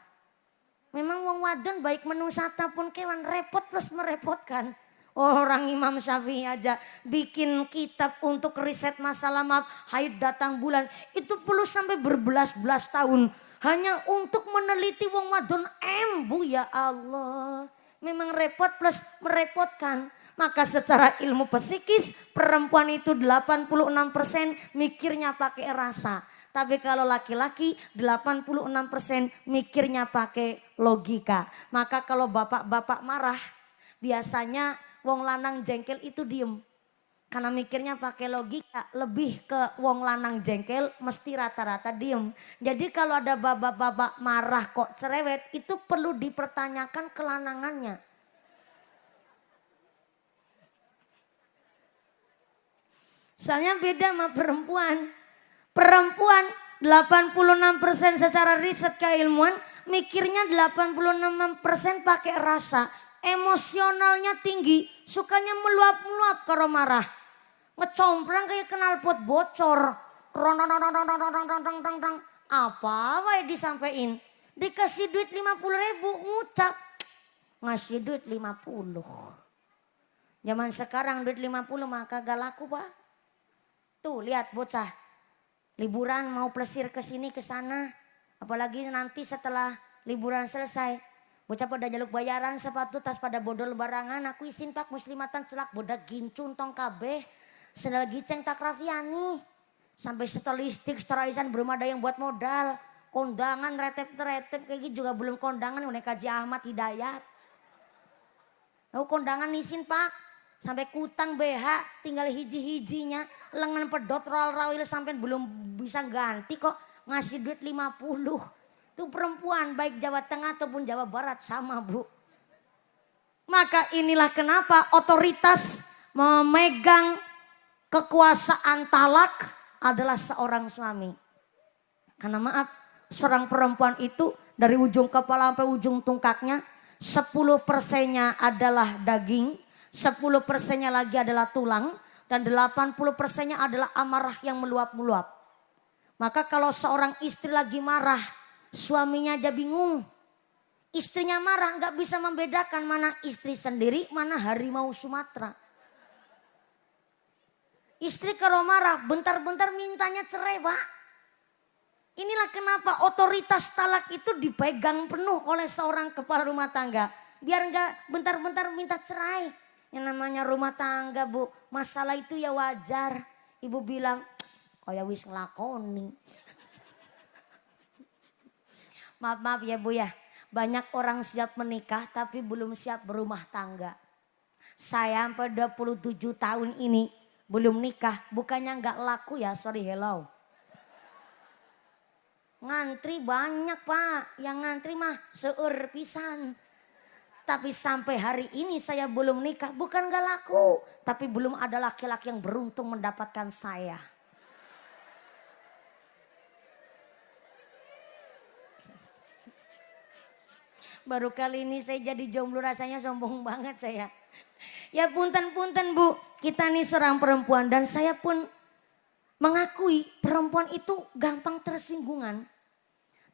Memang wong wadon baik menusata pun kewan repot plus merepotkan. Orang Imam Syafi'i aja bikin kitab untuk riset masalah haid datang bulan. Itu perlu sampai berbelas-belas tahun. Hanya untuk meneliti wong wadon Bu ya Allah. Memang repot plus merepotkan. Maka secara ilmu psikis perempuan itu 86% mikirnya pakai rasa. Tapi kalau laki-laki 86% mikirnya pakai logika. Maka kalau bapak-bapak marah biasanya wong lanang jengkel itu diem. Karena mikirnya pakai logika, lebih ke wong lanang jengkel mesti rata-rata diem. Jadi kalau ada bapak-bapak marah kok cerewet, itu perlu dipertanyakan kelanangannya. Soalnya beda sama perempuan. Perempuan 86% secara riset keilmuan, mikirnya 86% pakai rasa. Emosionalnya tinggi, sukanya meluap-meluap kalau marah. Ngecomprang kayak knalpot bocor. Apa wae disampein. Dikasih duit 50.000 ngucap. Ngasih duit 50. Zaman sekarang duit 50 mah kagak laku, Pak. Tuh lihat bocah. Liburan mau plesir ke sini ke sana. Apalagi nanti setelah liburan selesai. Bocah pada jaluk bayaran sepatu tas pada bodol barangan. Aku isin pak muslimatan celak bodak gincun tong kabeh. Sendal giceng tak rafiani. Sampai setelistik seteralisan belum ada yang buat modal. Kondangan retep-retep kayak gitu juga belum kondangan. Udah Kaji Ahmad Hidayat. Aku kondangan isin pak. Sampai kutang BH tinggal hiji-hijinya. Lengan pedot rawil sampai belum bisa ganti kok. Ngasih duit 50. Itu perempuan baik Jawa Tengah ataupun Jawa Barat sama bu. Maka inilah kenapa otoritas memegang kekuasaan talak adalah seorang suami. Karena maaf, seorang perempuan itu dari ujung kepala sampai ujung tungkaknya 10%-nya adalah daging, 10%-nya lagi adalah tulang, dan 80%-nya adalah amarah yang meluap-meluap. Maka kalau seorang istri lagi marah, suaminya aja bingung. Istrinya marah nggak bisa membedakan mana istri sendiri, mana harimau Sumatera. Istri kalau marah bentar-bentar mintanya cerai pak. Inilah kenapa otoritas talak itu dipegang penuh oleh seorang kepala rumah tangga. Biar nggak bentar-bentar minta cerai. Yang namanya rumah tangga bu, masalah itu ya wajar. Ibu bilang, kayak wis ngelakoni. Maaf ya bu ya, banyak orang siap menikah tapi belum siap berumah tangga. Saya sampai 27 tahun ini belum nikah, bukannya nggak laku ya, sorry hello. Ngantri banyak pak, yang ngantri mah seur pisan. Tapi sampai hari ini saya belum nikah, bukan gak laku. Tapi belum ada laki-laki yang beruntung mendapatkan saya. Baru kali ini saya jadi jomblo rasanya sombong banget saya. Ya punten-punten bu, kita nih seorang perempuan dan saya pun mengakui perempuan itu gampang tersinggungan.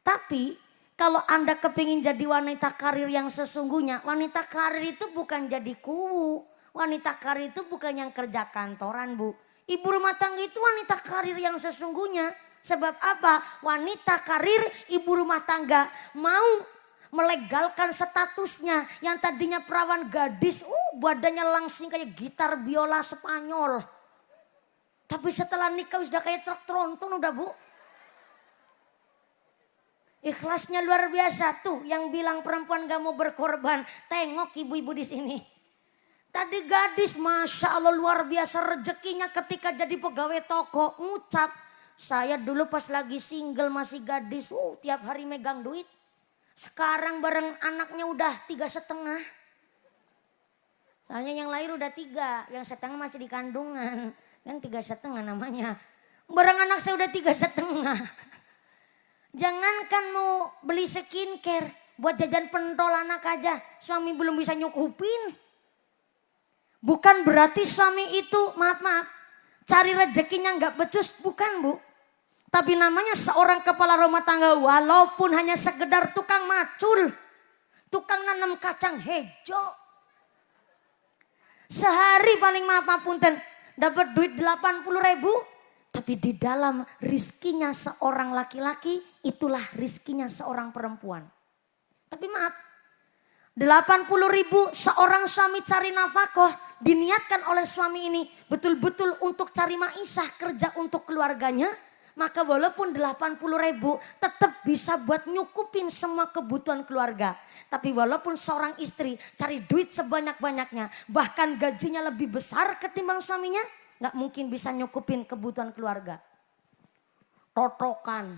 Tapi kalau Anda kepingin jadi wanita karir yang sesungguhnya, wanita karir itu bukan jadi kuwu. Wanita karir itu bukan yang kerja kantoran bu. Ibu rumah tangga itu wanita karir yang sesungguhnya. Sebab apa? Wanita karir ibu rumah tangga mau melegalkan statusnya. Yang tadinya perawan gadis, badannya langsing kayak gitar biola Spanyol. Tapi setelah nikah sudah kayak truk tronton udah bu. Ikhlasnya luar biasa tuh yang bilang perempuan gak mau berkorban. Tengok ibu-ibu di sini. Tadi gadis masya Allah luar biasa rezekinya ketika jadi pegawai toko. Ngucap saya dulu pas lagi single masih gadis. Tiap hari megang duit. Sekarang bareng anaknya udah 3,5. Soalnya yang lahir udah 3. Yang setengah masih di kandungan. Kan 3,5 namanya. Bareng anak saya udah 3,5. Jangankan mau beli skincare, buat jajan pentol anak aja, suami belum bisa nyukupin. Bukan berarti suami itu, maaf, cari rezekinya nggak becus, bukan bu. Tapi namanya seorang kepala rumah tangga, walaupun hanya sekedar tukang macul, tukang nanam kacang hijau. Sehari paling maaf punten, dapat duit 80.000. Tapi di dalam rizkinya seorang laki-laki, itulah rizkinya seorang perempuan. Tapi maaf, 80.000 seorang suami cari nafkah diniatkan oleh suami ini betul-betul untuk cari maisha, kerja untuk keluarganya. Maka walaupun 80.000 tetap bisa buat nyukupin semua kebutuhan keluarga. Tapi walaupun seorang istri cari duit sebanyak-banyaknya, bahkan gajinya lebih besar ketimbang suaminya, nggak mungkin bisa nyukupin kebutuhan keluarga. Totokan.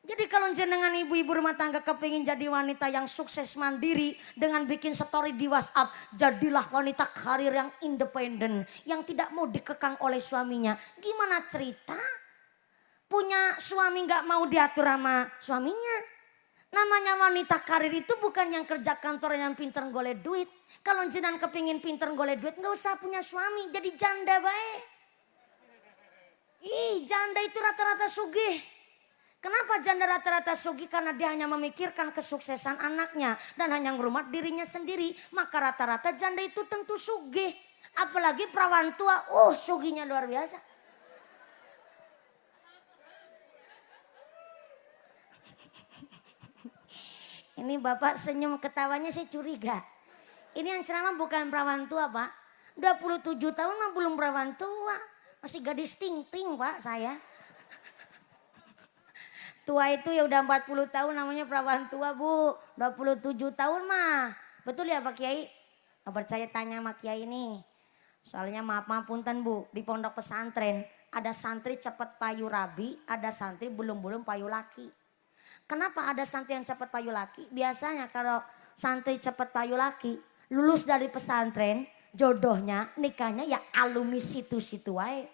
Jadi kalau jenengan ibu-ibu rumah tangga kepingin jadi wanita yang sukses mandiri dengan bikin story di WhatsApp, jadilah wanita karir yang independen, yang tidak mau dikekang oleh suaminya. Gimana cerita? Punya suami nggak mau diatur sama suaminya. Namanya wanita karir itu bukan yang kerja kantor yang pinter golek duit. Kalau jenengan kepingin pinter golek duit nggak usah punya suami, jadi janda baik. Janda itu rata-rata sugih. Kenapa janda rata-rata sugih? Karena dia hanya memikirkan kesuksesan anaknya dan hanya ngerumat dirinya sendiri. Maka rata-rata janda itu tentu sugih. Apalagi perawan tua, sugihnya luar biasa. Ini bapak senyum ketawanya saya curiga. Ini yang ceramah bukan perawan tua pak. 27 tahun mah belum perawan tua. Masih gadis ting-ting pak saya. Tua itu ya udah 40 tahun namanya perawan tua bu. 27 tahun mah. Betul ya Pak Kiai? Gak percaya tanya sama Kiai ini. Soalnya maaf punten bu. Di pondok pesantren ada santri cepet payu rabi. Ada santri belum payu laki. Kenapa ada santri yang cepet payu laki? Biasanya kalau santri cepet payu laki. Lulus dari pesantren. Jodohnya nikahnya ya alumni situ-situ wae.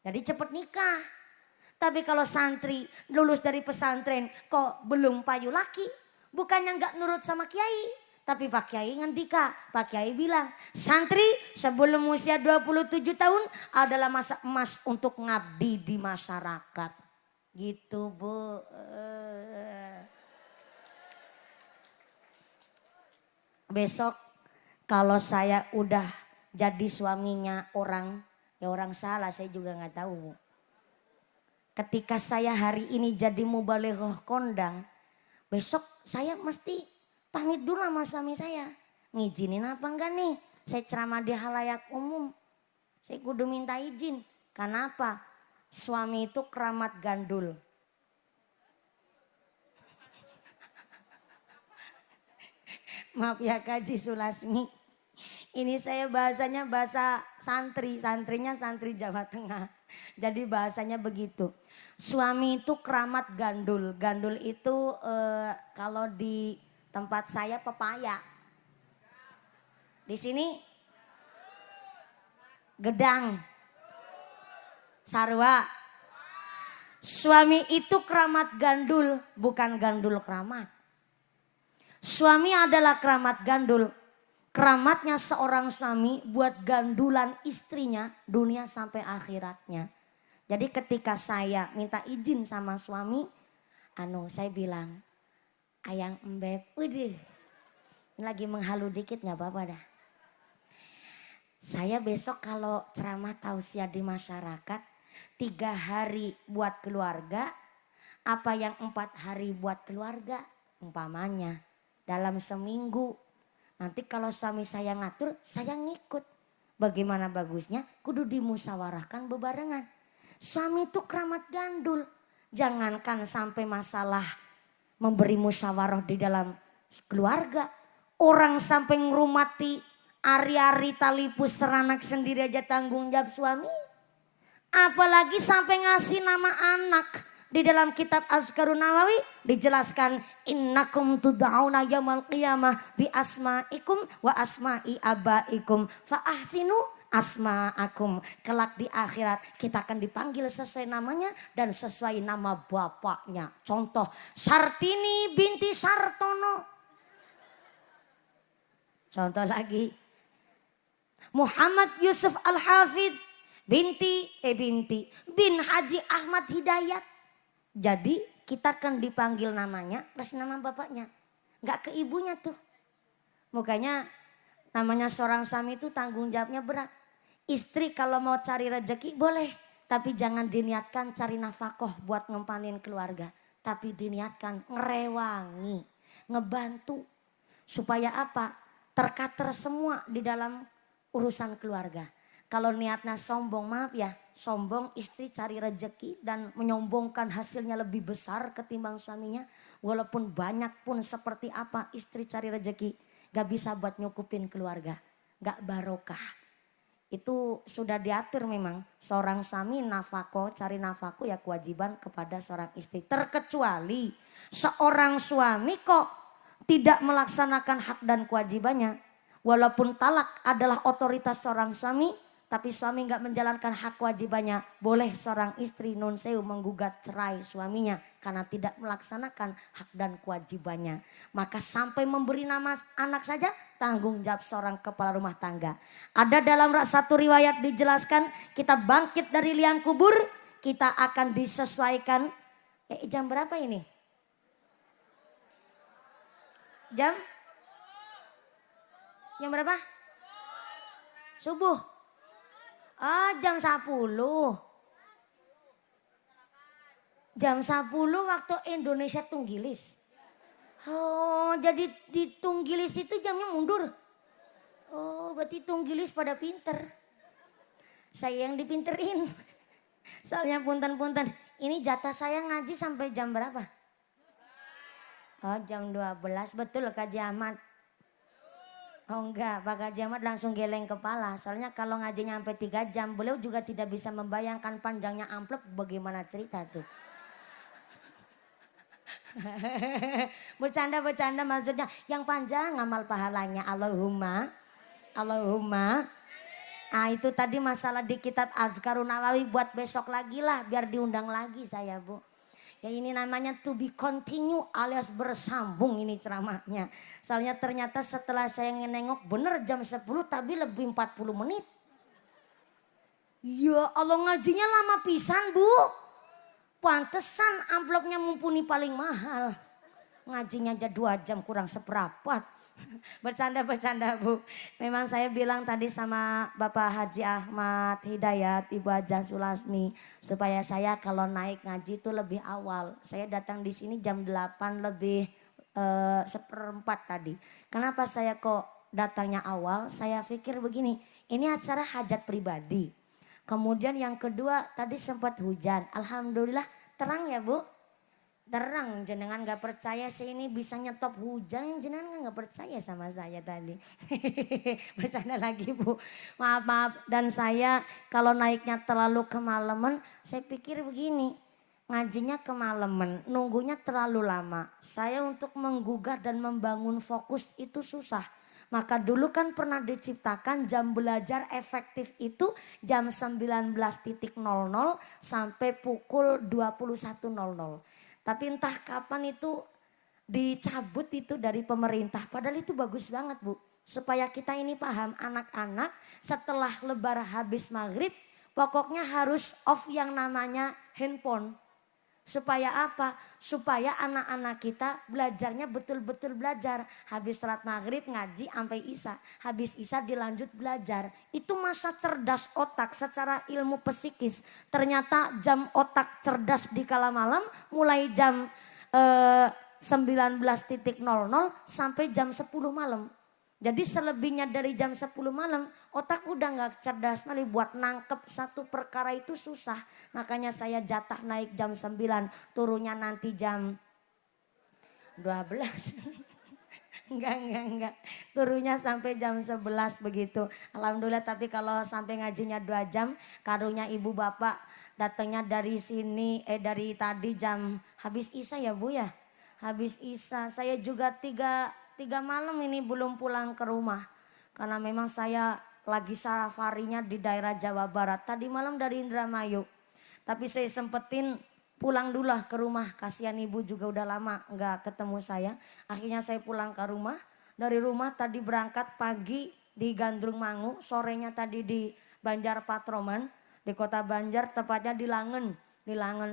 Jadi cepet nikah. Tapi kalau santri lulus dari pesantren kok belum payu laki. Bukannya nggak nurut sama kiai. Tapi Pak Kiai ngendika. Pak Kiai bilang santri sebelum usia 27 tahun adalah masa emas untuk ngabdi di masyarakat. Gitu bu. Besok kalau saya udah jadi suaminya orang. Ya orang salah saya juga nggak tahu bu. Ketika saya hari ini jadi mubalighah kondang, besok saya mesti pamit dulu sama suami saya. Ngizinin apa enggak nih? Saya ceramah di halayak umum. Saya kudu minta izin. Kenapa? Suami itu keramat gandul. Maaf ya Kaji Sulasmi. Ini saya bahasanya bahasa santri. Santrinya santri Jawa Tengah. Jadi bahasanya begitu. Suami itu keramat gandul. Gandul itu kalau di tempat saya pepaya. Di sini gedang. Sarwa. Suami itu keramat gandul, bukan gandul keramat. Suami adalah keramat gandul. Keramatnya seorang suami buat gandulan istrinya dunia sampai akhiratnya. Jadi ketika saya minta izin sama suami, saya bilang, ayang embeb, ini lagi menghalu dikit nggak apa-apa dah. Saya besok kalau ceramah tausiah di masyarakat, 3 hari buat keluarga, apa yang 4 hari buat keluarga, umpamanya dalam seminggu. Nanti kalau suami saya ngatur, saya ngikut. Bagaimana bagusnya? Kudu dimusyawarahkan bebarengan. Suami itu keramat gandul. Jangankan sampai masalah memberi musyawarah di dalam keluarga. Orang sampai ngerumati ari-ari talipus seranak sendiri aja tanggung jawab suami. Apalagi sampai ngasih nama anak. Di dalam kitab Azkarun Nawawi dijelaskan innakum tud'auna yaumil qiyamah bi asma'ikum wa asma'i abaikum fa ahsinu asma'akum. Kelak di akhirat kita akan dipanggil sesuai namanya dan sesuai nama bapaknya. Contoh Sartini binti Sartono. Contoh lagi Muhammad Yusuf Al-Hafid bin Haji Ahmad Hidayat. Jadi kita kan dipanggil namanya plus nama bapaknya. Gak ke ibunya tuh. Makanya namanya seorang suami itu tanggung jawabnya berat. Istri kalau mau cari rezeki boleh. Tapi jangan diniatkan cari nafkah buat ngempanin keluarga. Tapi diniatkan ngerewangi, ngebantu. Supaya apa? Terkater semua di dalam urusan keluarga. Kalau niatnya sombong, maaf ya, sombong istri cari rezeki dan menyombongkan hasilnya lebih besar ketimbang suaminya. Walaupun banyak pun seperti apa istri cari rezeki, gak bisa buat nyukupin keluarga, gak barokah. itu sudah diatur memang. Seorang suami nafkah, cari nafkah ya kewajiban kepada seorang istri. Terkecuali seorang suami kok tidak melaksanakan hak dan kewajibannya. Walaupun talak adalah otoritas seorang suami, tapi suami nggak menjalankan hak kewajibannya, boleh seorang istri nun sewu menggugat cerai suaminya karena tidak melaksanakan hak dan kewajibannya. Maka sampai memberi nama anak saja tanggung jawab seorang kepala rumah tangga. Ada dalam satu riwayat dijelaskan, kita bangkit dari liang kubur, kita akan disesuaikan. Jam berapa ini? Jam berapa? Subuh. Jam 10. Jam 10 waktu Indonesia Tunggilis. Oh, jadi di Tunggilis itu jamnya mundur. Oh, berarti Tunggilis pada pinter. Saya yang dipinterin. Soalnya punten-punten. Ini jatah saya ngaji sampai jam berapa? Oh, jam 12. Betul Kak Ahmad. Oh enggak, Pak Haji Ahmad langsung geleng kepala. Soalnya kalau ngajinya sampai 3 jam, beliau juga tidak bisa membayangkan panjangnya amplop bagaimana cerita tuh. Bercanda-bercanda maksudnya yang panjang amal pahalanya. Allahumma. Itu tadi masalah di kitab Azkarun Nawawi buat besok lagi lah biar diundang lagi saya Bu. Ya ini namanya to be continue alias bersambung ini ceramahnya. Soalnya ternyata setelah saya nengok bener jam 10 tapi lebih 40 menit. Ya Allah ngajinya lama pisan Bu. Pantesan amplopnya mumpuni paling mahal. Ngajinya aja 2 jam kurang seperempat. Bercanda-bercanda Bu. Memang saya bilang tadi sama Bapak Haji Ahmad Hidayat, Ibu Hajah Sulasmi, supaya saya kalau naik ngaji itu lebih awal. Saya datang di sini jam 8 lebih seperempat tadi. Kenapa saya kok datangnya awal? Saya pikir begini, ini acara hajat pribadi. Kemudian yang kedua tadi sempat hujan. Alhamdulillah terang ya Bu. Terang, jenengan gak percaya sih ini bisa nyetop hujan, jenengan gak percaya sama saya tadi. Bercanda lagi Bu, maaf. Dan saya kalau naiknya terlalu kemalaman, saya pikir begini, ngajinya kemalaman, nunggunya terlalu lama. Saya untuk menggugah dan membangun fokus itu susah. Maka dulu kan pernah diciptakan jam belajar efektif itu jam 19.00 sampai pukul 21.00. Tapi entah kapan itu dicabut itu dari pemerintah. Padahal itu bagus banget Bu. Supaya kita ini paham anak-anak setelah lebaran habis maghrib. Pokoknya harus off yang namanya handphone. Supaya apa? Supaya anak-anak kita belajarnya betul-betul belajar. Habis salat maghrib ngaji sampai isya. Habis isya dilanjut belajar. Itu masa cerdas otak secara ilmu psikis. Ternyata jam otak cerdas di kala malam mulai jam 19.00 sampai jam 10 malam. Jadi selebihnya dari jam 10 malam otak udah gak cerdas malah buat nangkep satu perkara itu susah. Makanya saya jatah naik jam 9 turunnya nanti jam 12. Enggak. Turunnya sampai jam 11 begitu. Alhamdulillah tapi kalau sampai ngajinya 2 jam karunya ibu bapak datangnya dari sini dari tadi jam habis isya ya Bu ya. Habis isya saya juga tiga malam ini belum pulang ke rumah. Karena memang saya lagi safarinya di daerah Jawa Barat. Tadi malam dari Indramayu. Tapi saya sempetin pulang dulu lah ke rumah. Kasihan ibu juga udah lama nggak ketemu saya. Akhirnya saya pulang ke rumah. Dari rumah tadi berangkat pagi di Gandrung Mangu. Sorenya tadi di Banjar Patroman. Di kota Banjar tepatnya di Langen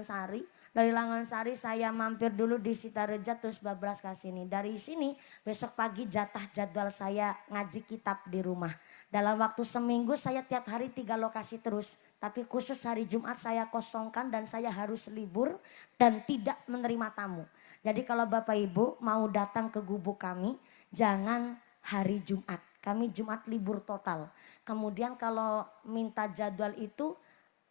Sari. Dari Langansari saya mampir dulu di Sitareja terus bablas ke sini. Dari sini besok pagi jatah jadwal saya ngaji kitab di rumah. Dalam waktu seminggu saya tiap hari 3 lokasi terus. Tapi khusus hari Jumat saya kosongkan dan saya harus libur dan tidak menerima tamu. Jadi kalau Bapak Ibu mau datang ke gubuk kami jangan hari Jumat. Kami Jumat libur total. Kemudian kalau minta jadwal itu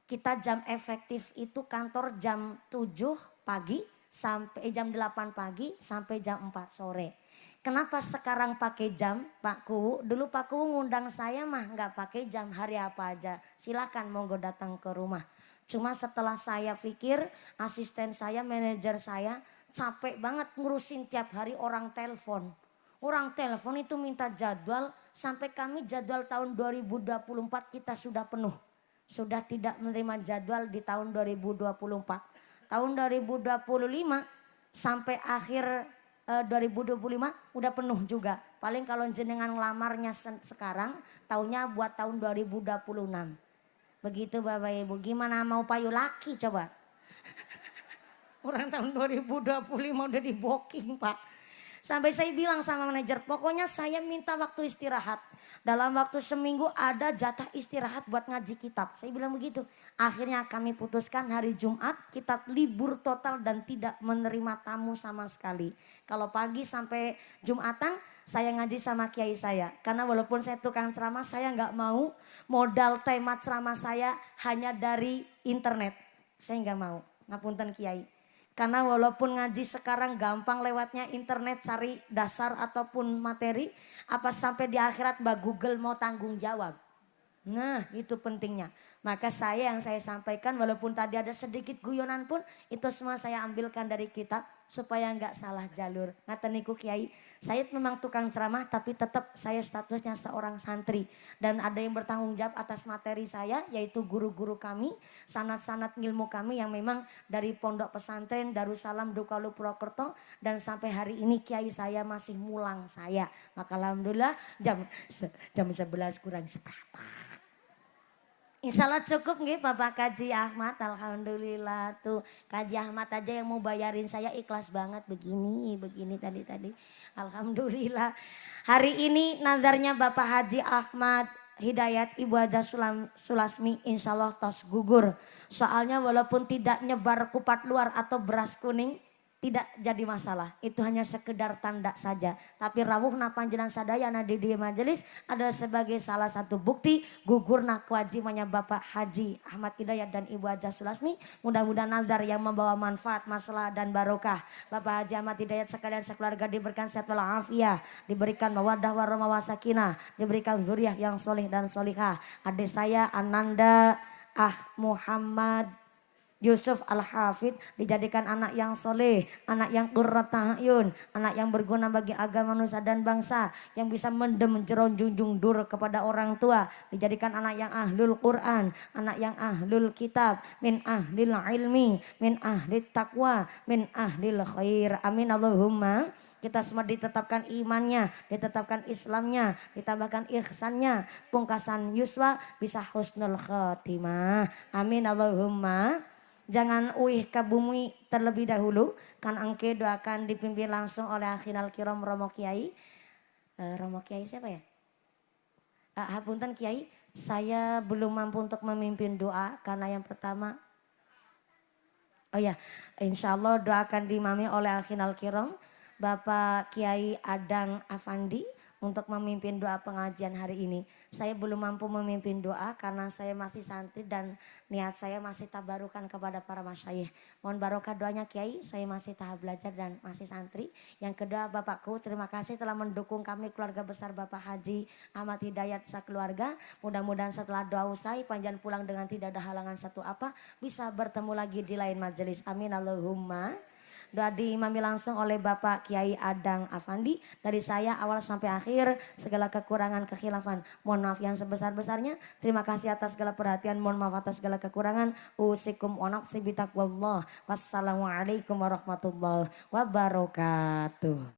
kita jam efektif itu kantor jam 7 pagi sampai jam 8 pagi sampai jam 4 sore. Kenapa sekarang pakai jam Pak Kuwu? Dulu Pak Kuwu ngundang saya mah nggak pakai jam, hari apa aja. Silakan monggo datang ke rumah. Cuma setelah saya pikir, asisten saya, manajer saya capek banget ngurusin tiap hari orang telepon. Orang telepon itu minta jadwal, sampai kami jadwal tahun 2024 kita sudah penuh. Sudah tidak menerima jadwal di tahun 2024. Tahun 2025 sampai akhir 2025 udah penuh juga. Paling kalau jenengan ngelamarnya sekarang, tahunnya buat tahun 2026. Begitu Bapak Ibu, gimana mau payu laki coba? Orang tahun 2025 udah di booking Pak. Sampai saya bilang sama manajer, pokoknya saya minta waktu istirahat. Dalam waktu seminggu ada jatah istirahat buat ngaji kitab. Saya bilang begitu. Akhirnya kami putuskan hari Jumat kita libur total dan tidak menerima tamu sama sekali. Kalau pagi sampai Jumatan saya ngaji sama kiai saya. Karena walaupun saya tukang ceramah, saya nggak mau modal tema ceramah saya hanya dari internet. Saya nggak mau. Ngapunten kiai. Karena walaupun ngaji sekarang gampang lewatnya internet cari dasar ataupun materi. Apa sampai di akhirat Mbak Google mau tanggung jawab. Nah itu pentingnya. Maka yang saya sampaikan walaupun tadi ada sedikit guyonan pun. Itu semua saya ambilkan dari kitab. Supaya nggak salah jalur. Ngaten niku Kiai. Saya memang tukang ceramah tapi tetap saya statusnya seorang santri. Dan ada yang bertanggung jawab atas materi saya yaitu guru-guru kami. Sanat-sanat ilmu kami yang memang dari pondok pesantren Darussalam Dukalu Purwokerto. Dan sampai hari ini Kiai saya masih mulang saya. Maka alhamdulillah jam 11 kurang seberapa. Insya Allah cukup nggih Bapak Kaji Ahmad. Alhamdulillah tuh Kaji Ahmad aja yang mau bayarin saya ikhlas banget begini tadi. Alhamdulillah. Hari ini nazarnya Bapak Haji Ahmad Hidayat Ibu Haja Sulasmi insya Allah tos gugur. Soalnya walaupun tidak nyebar kupat luar atau beras kuning tidak jadi masalah. Itu hanya sekedar tanda saja. Tapi rawuhna panjenengan sadayana di majelis adalah sebagai salah satu bukti gugurna kewajibannya Bapak Haji Ahmad Hidayat dan Ibu Haja Sulasmi. Mudah-mudahan nazar yang membawa manfaat, masalah dan barokah. Bapak Haji Ahmad Hidayat sekalian sekeluarga diberikan sehat walafiat, diberikan mawaddah warahmah wasakinah, diberikan zuriyah yang soleh dan solihah. Adik saya Ananda Muhammad Yusuf Al-Hafid dijadikan anak yang soleh, anak yang qurrata a'yun, anak yang berguna bagi agama manusia dan bangsa, yang bisa mendem junjung dur kepada orang tua, dijadikan anak yang ahlul Quran, anak yang ahlul kitab, min ahlil ilmi, min ahli taqwa, min ahlil khair. Amin Allahumma. Kita semua ditetapkan imannya, ditetapkan Islamnya, ditambahkan ihsannya, pungkasan yuswa bisa husnul khotimah. Amin Allahumma. Jangan uih ke bumi terlebih dahulu. Kan engke doakan dipimpin langsung oleh Akhinal Kiram Romo Kiai. Romo Kiai siapa ya? Hapunten Kiai, saya belum mampu untuk memimpin doa. Karena yang pertama, oh ya, insya Allah doakan dimami oleh Akhinal Kiram Bapak Kiai Adang Afandi untuk memimpin doa pengajian hari ini. Saya belum mampu memimpin doa karena saya masih santri dan niat saya masih tabarukan kepada para masyayikh. Mohon barokah doanya Kiai, saya masih tahap belajar dan masih santri. Yang kedua Bapakku, terima kasih telah mendukung kami keluarga besar Bapak Haji Ahmad Hidayat sekeluarga. Mudah-mudahan setelah doa usai panjang pulang dengan tidak ada halangan satu apa, bisa bertemu lagi di lain majelis. Amin Allahumma. Doa diimami langsung oleh Bapak Kiai Adang Afandi. Dari saya awal sampai akhir segala kekurangan kekhilafan mohon maaf yang sebesar-besarnya. Terima kasih atas segala perhatian, mohon maaf atas segala kekurangan. Usikum wa nafsi bitaqwallah. Wassalamualaikum warahmatullahi wabarakatuh.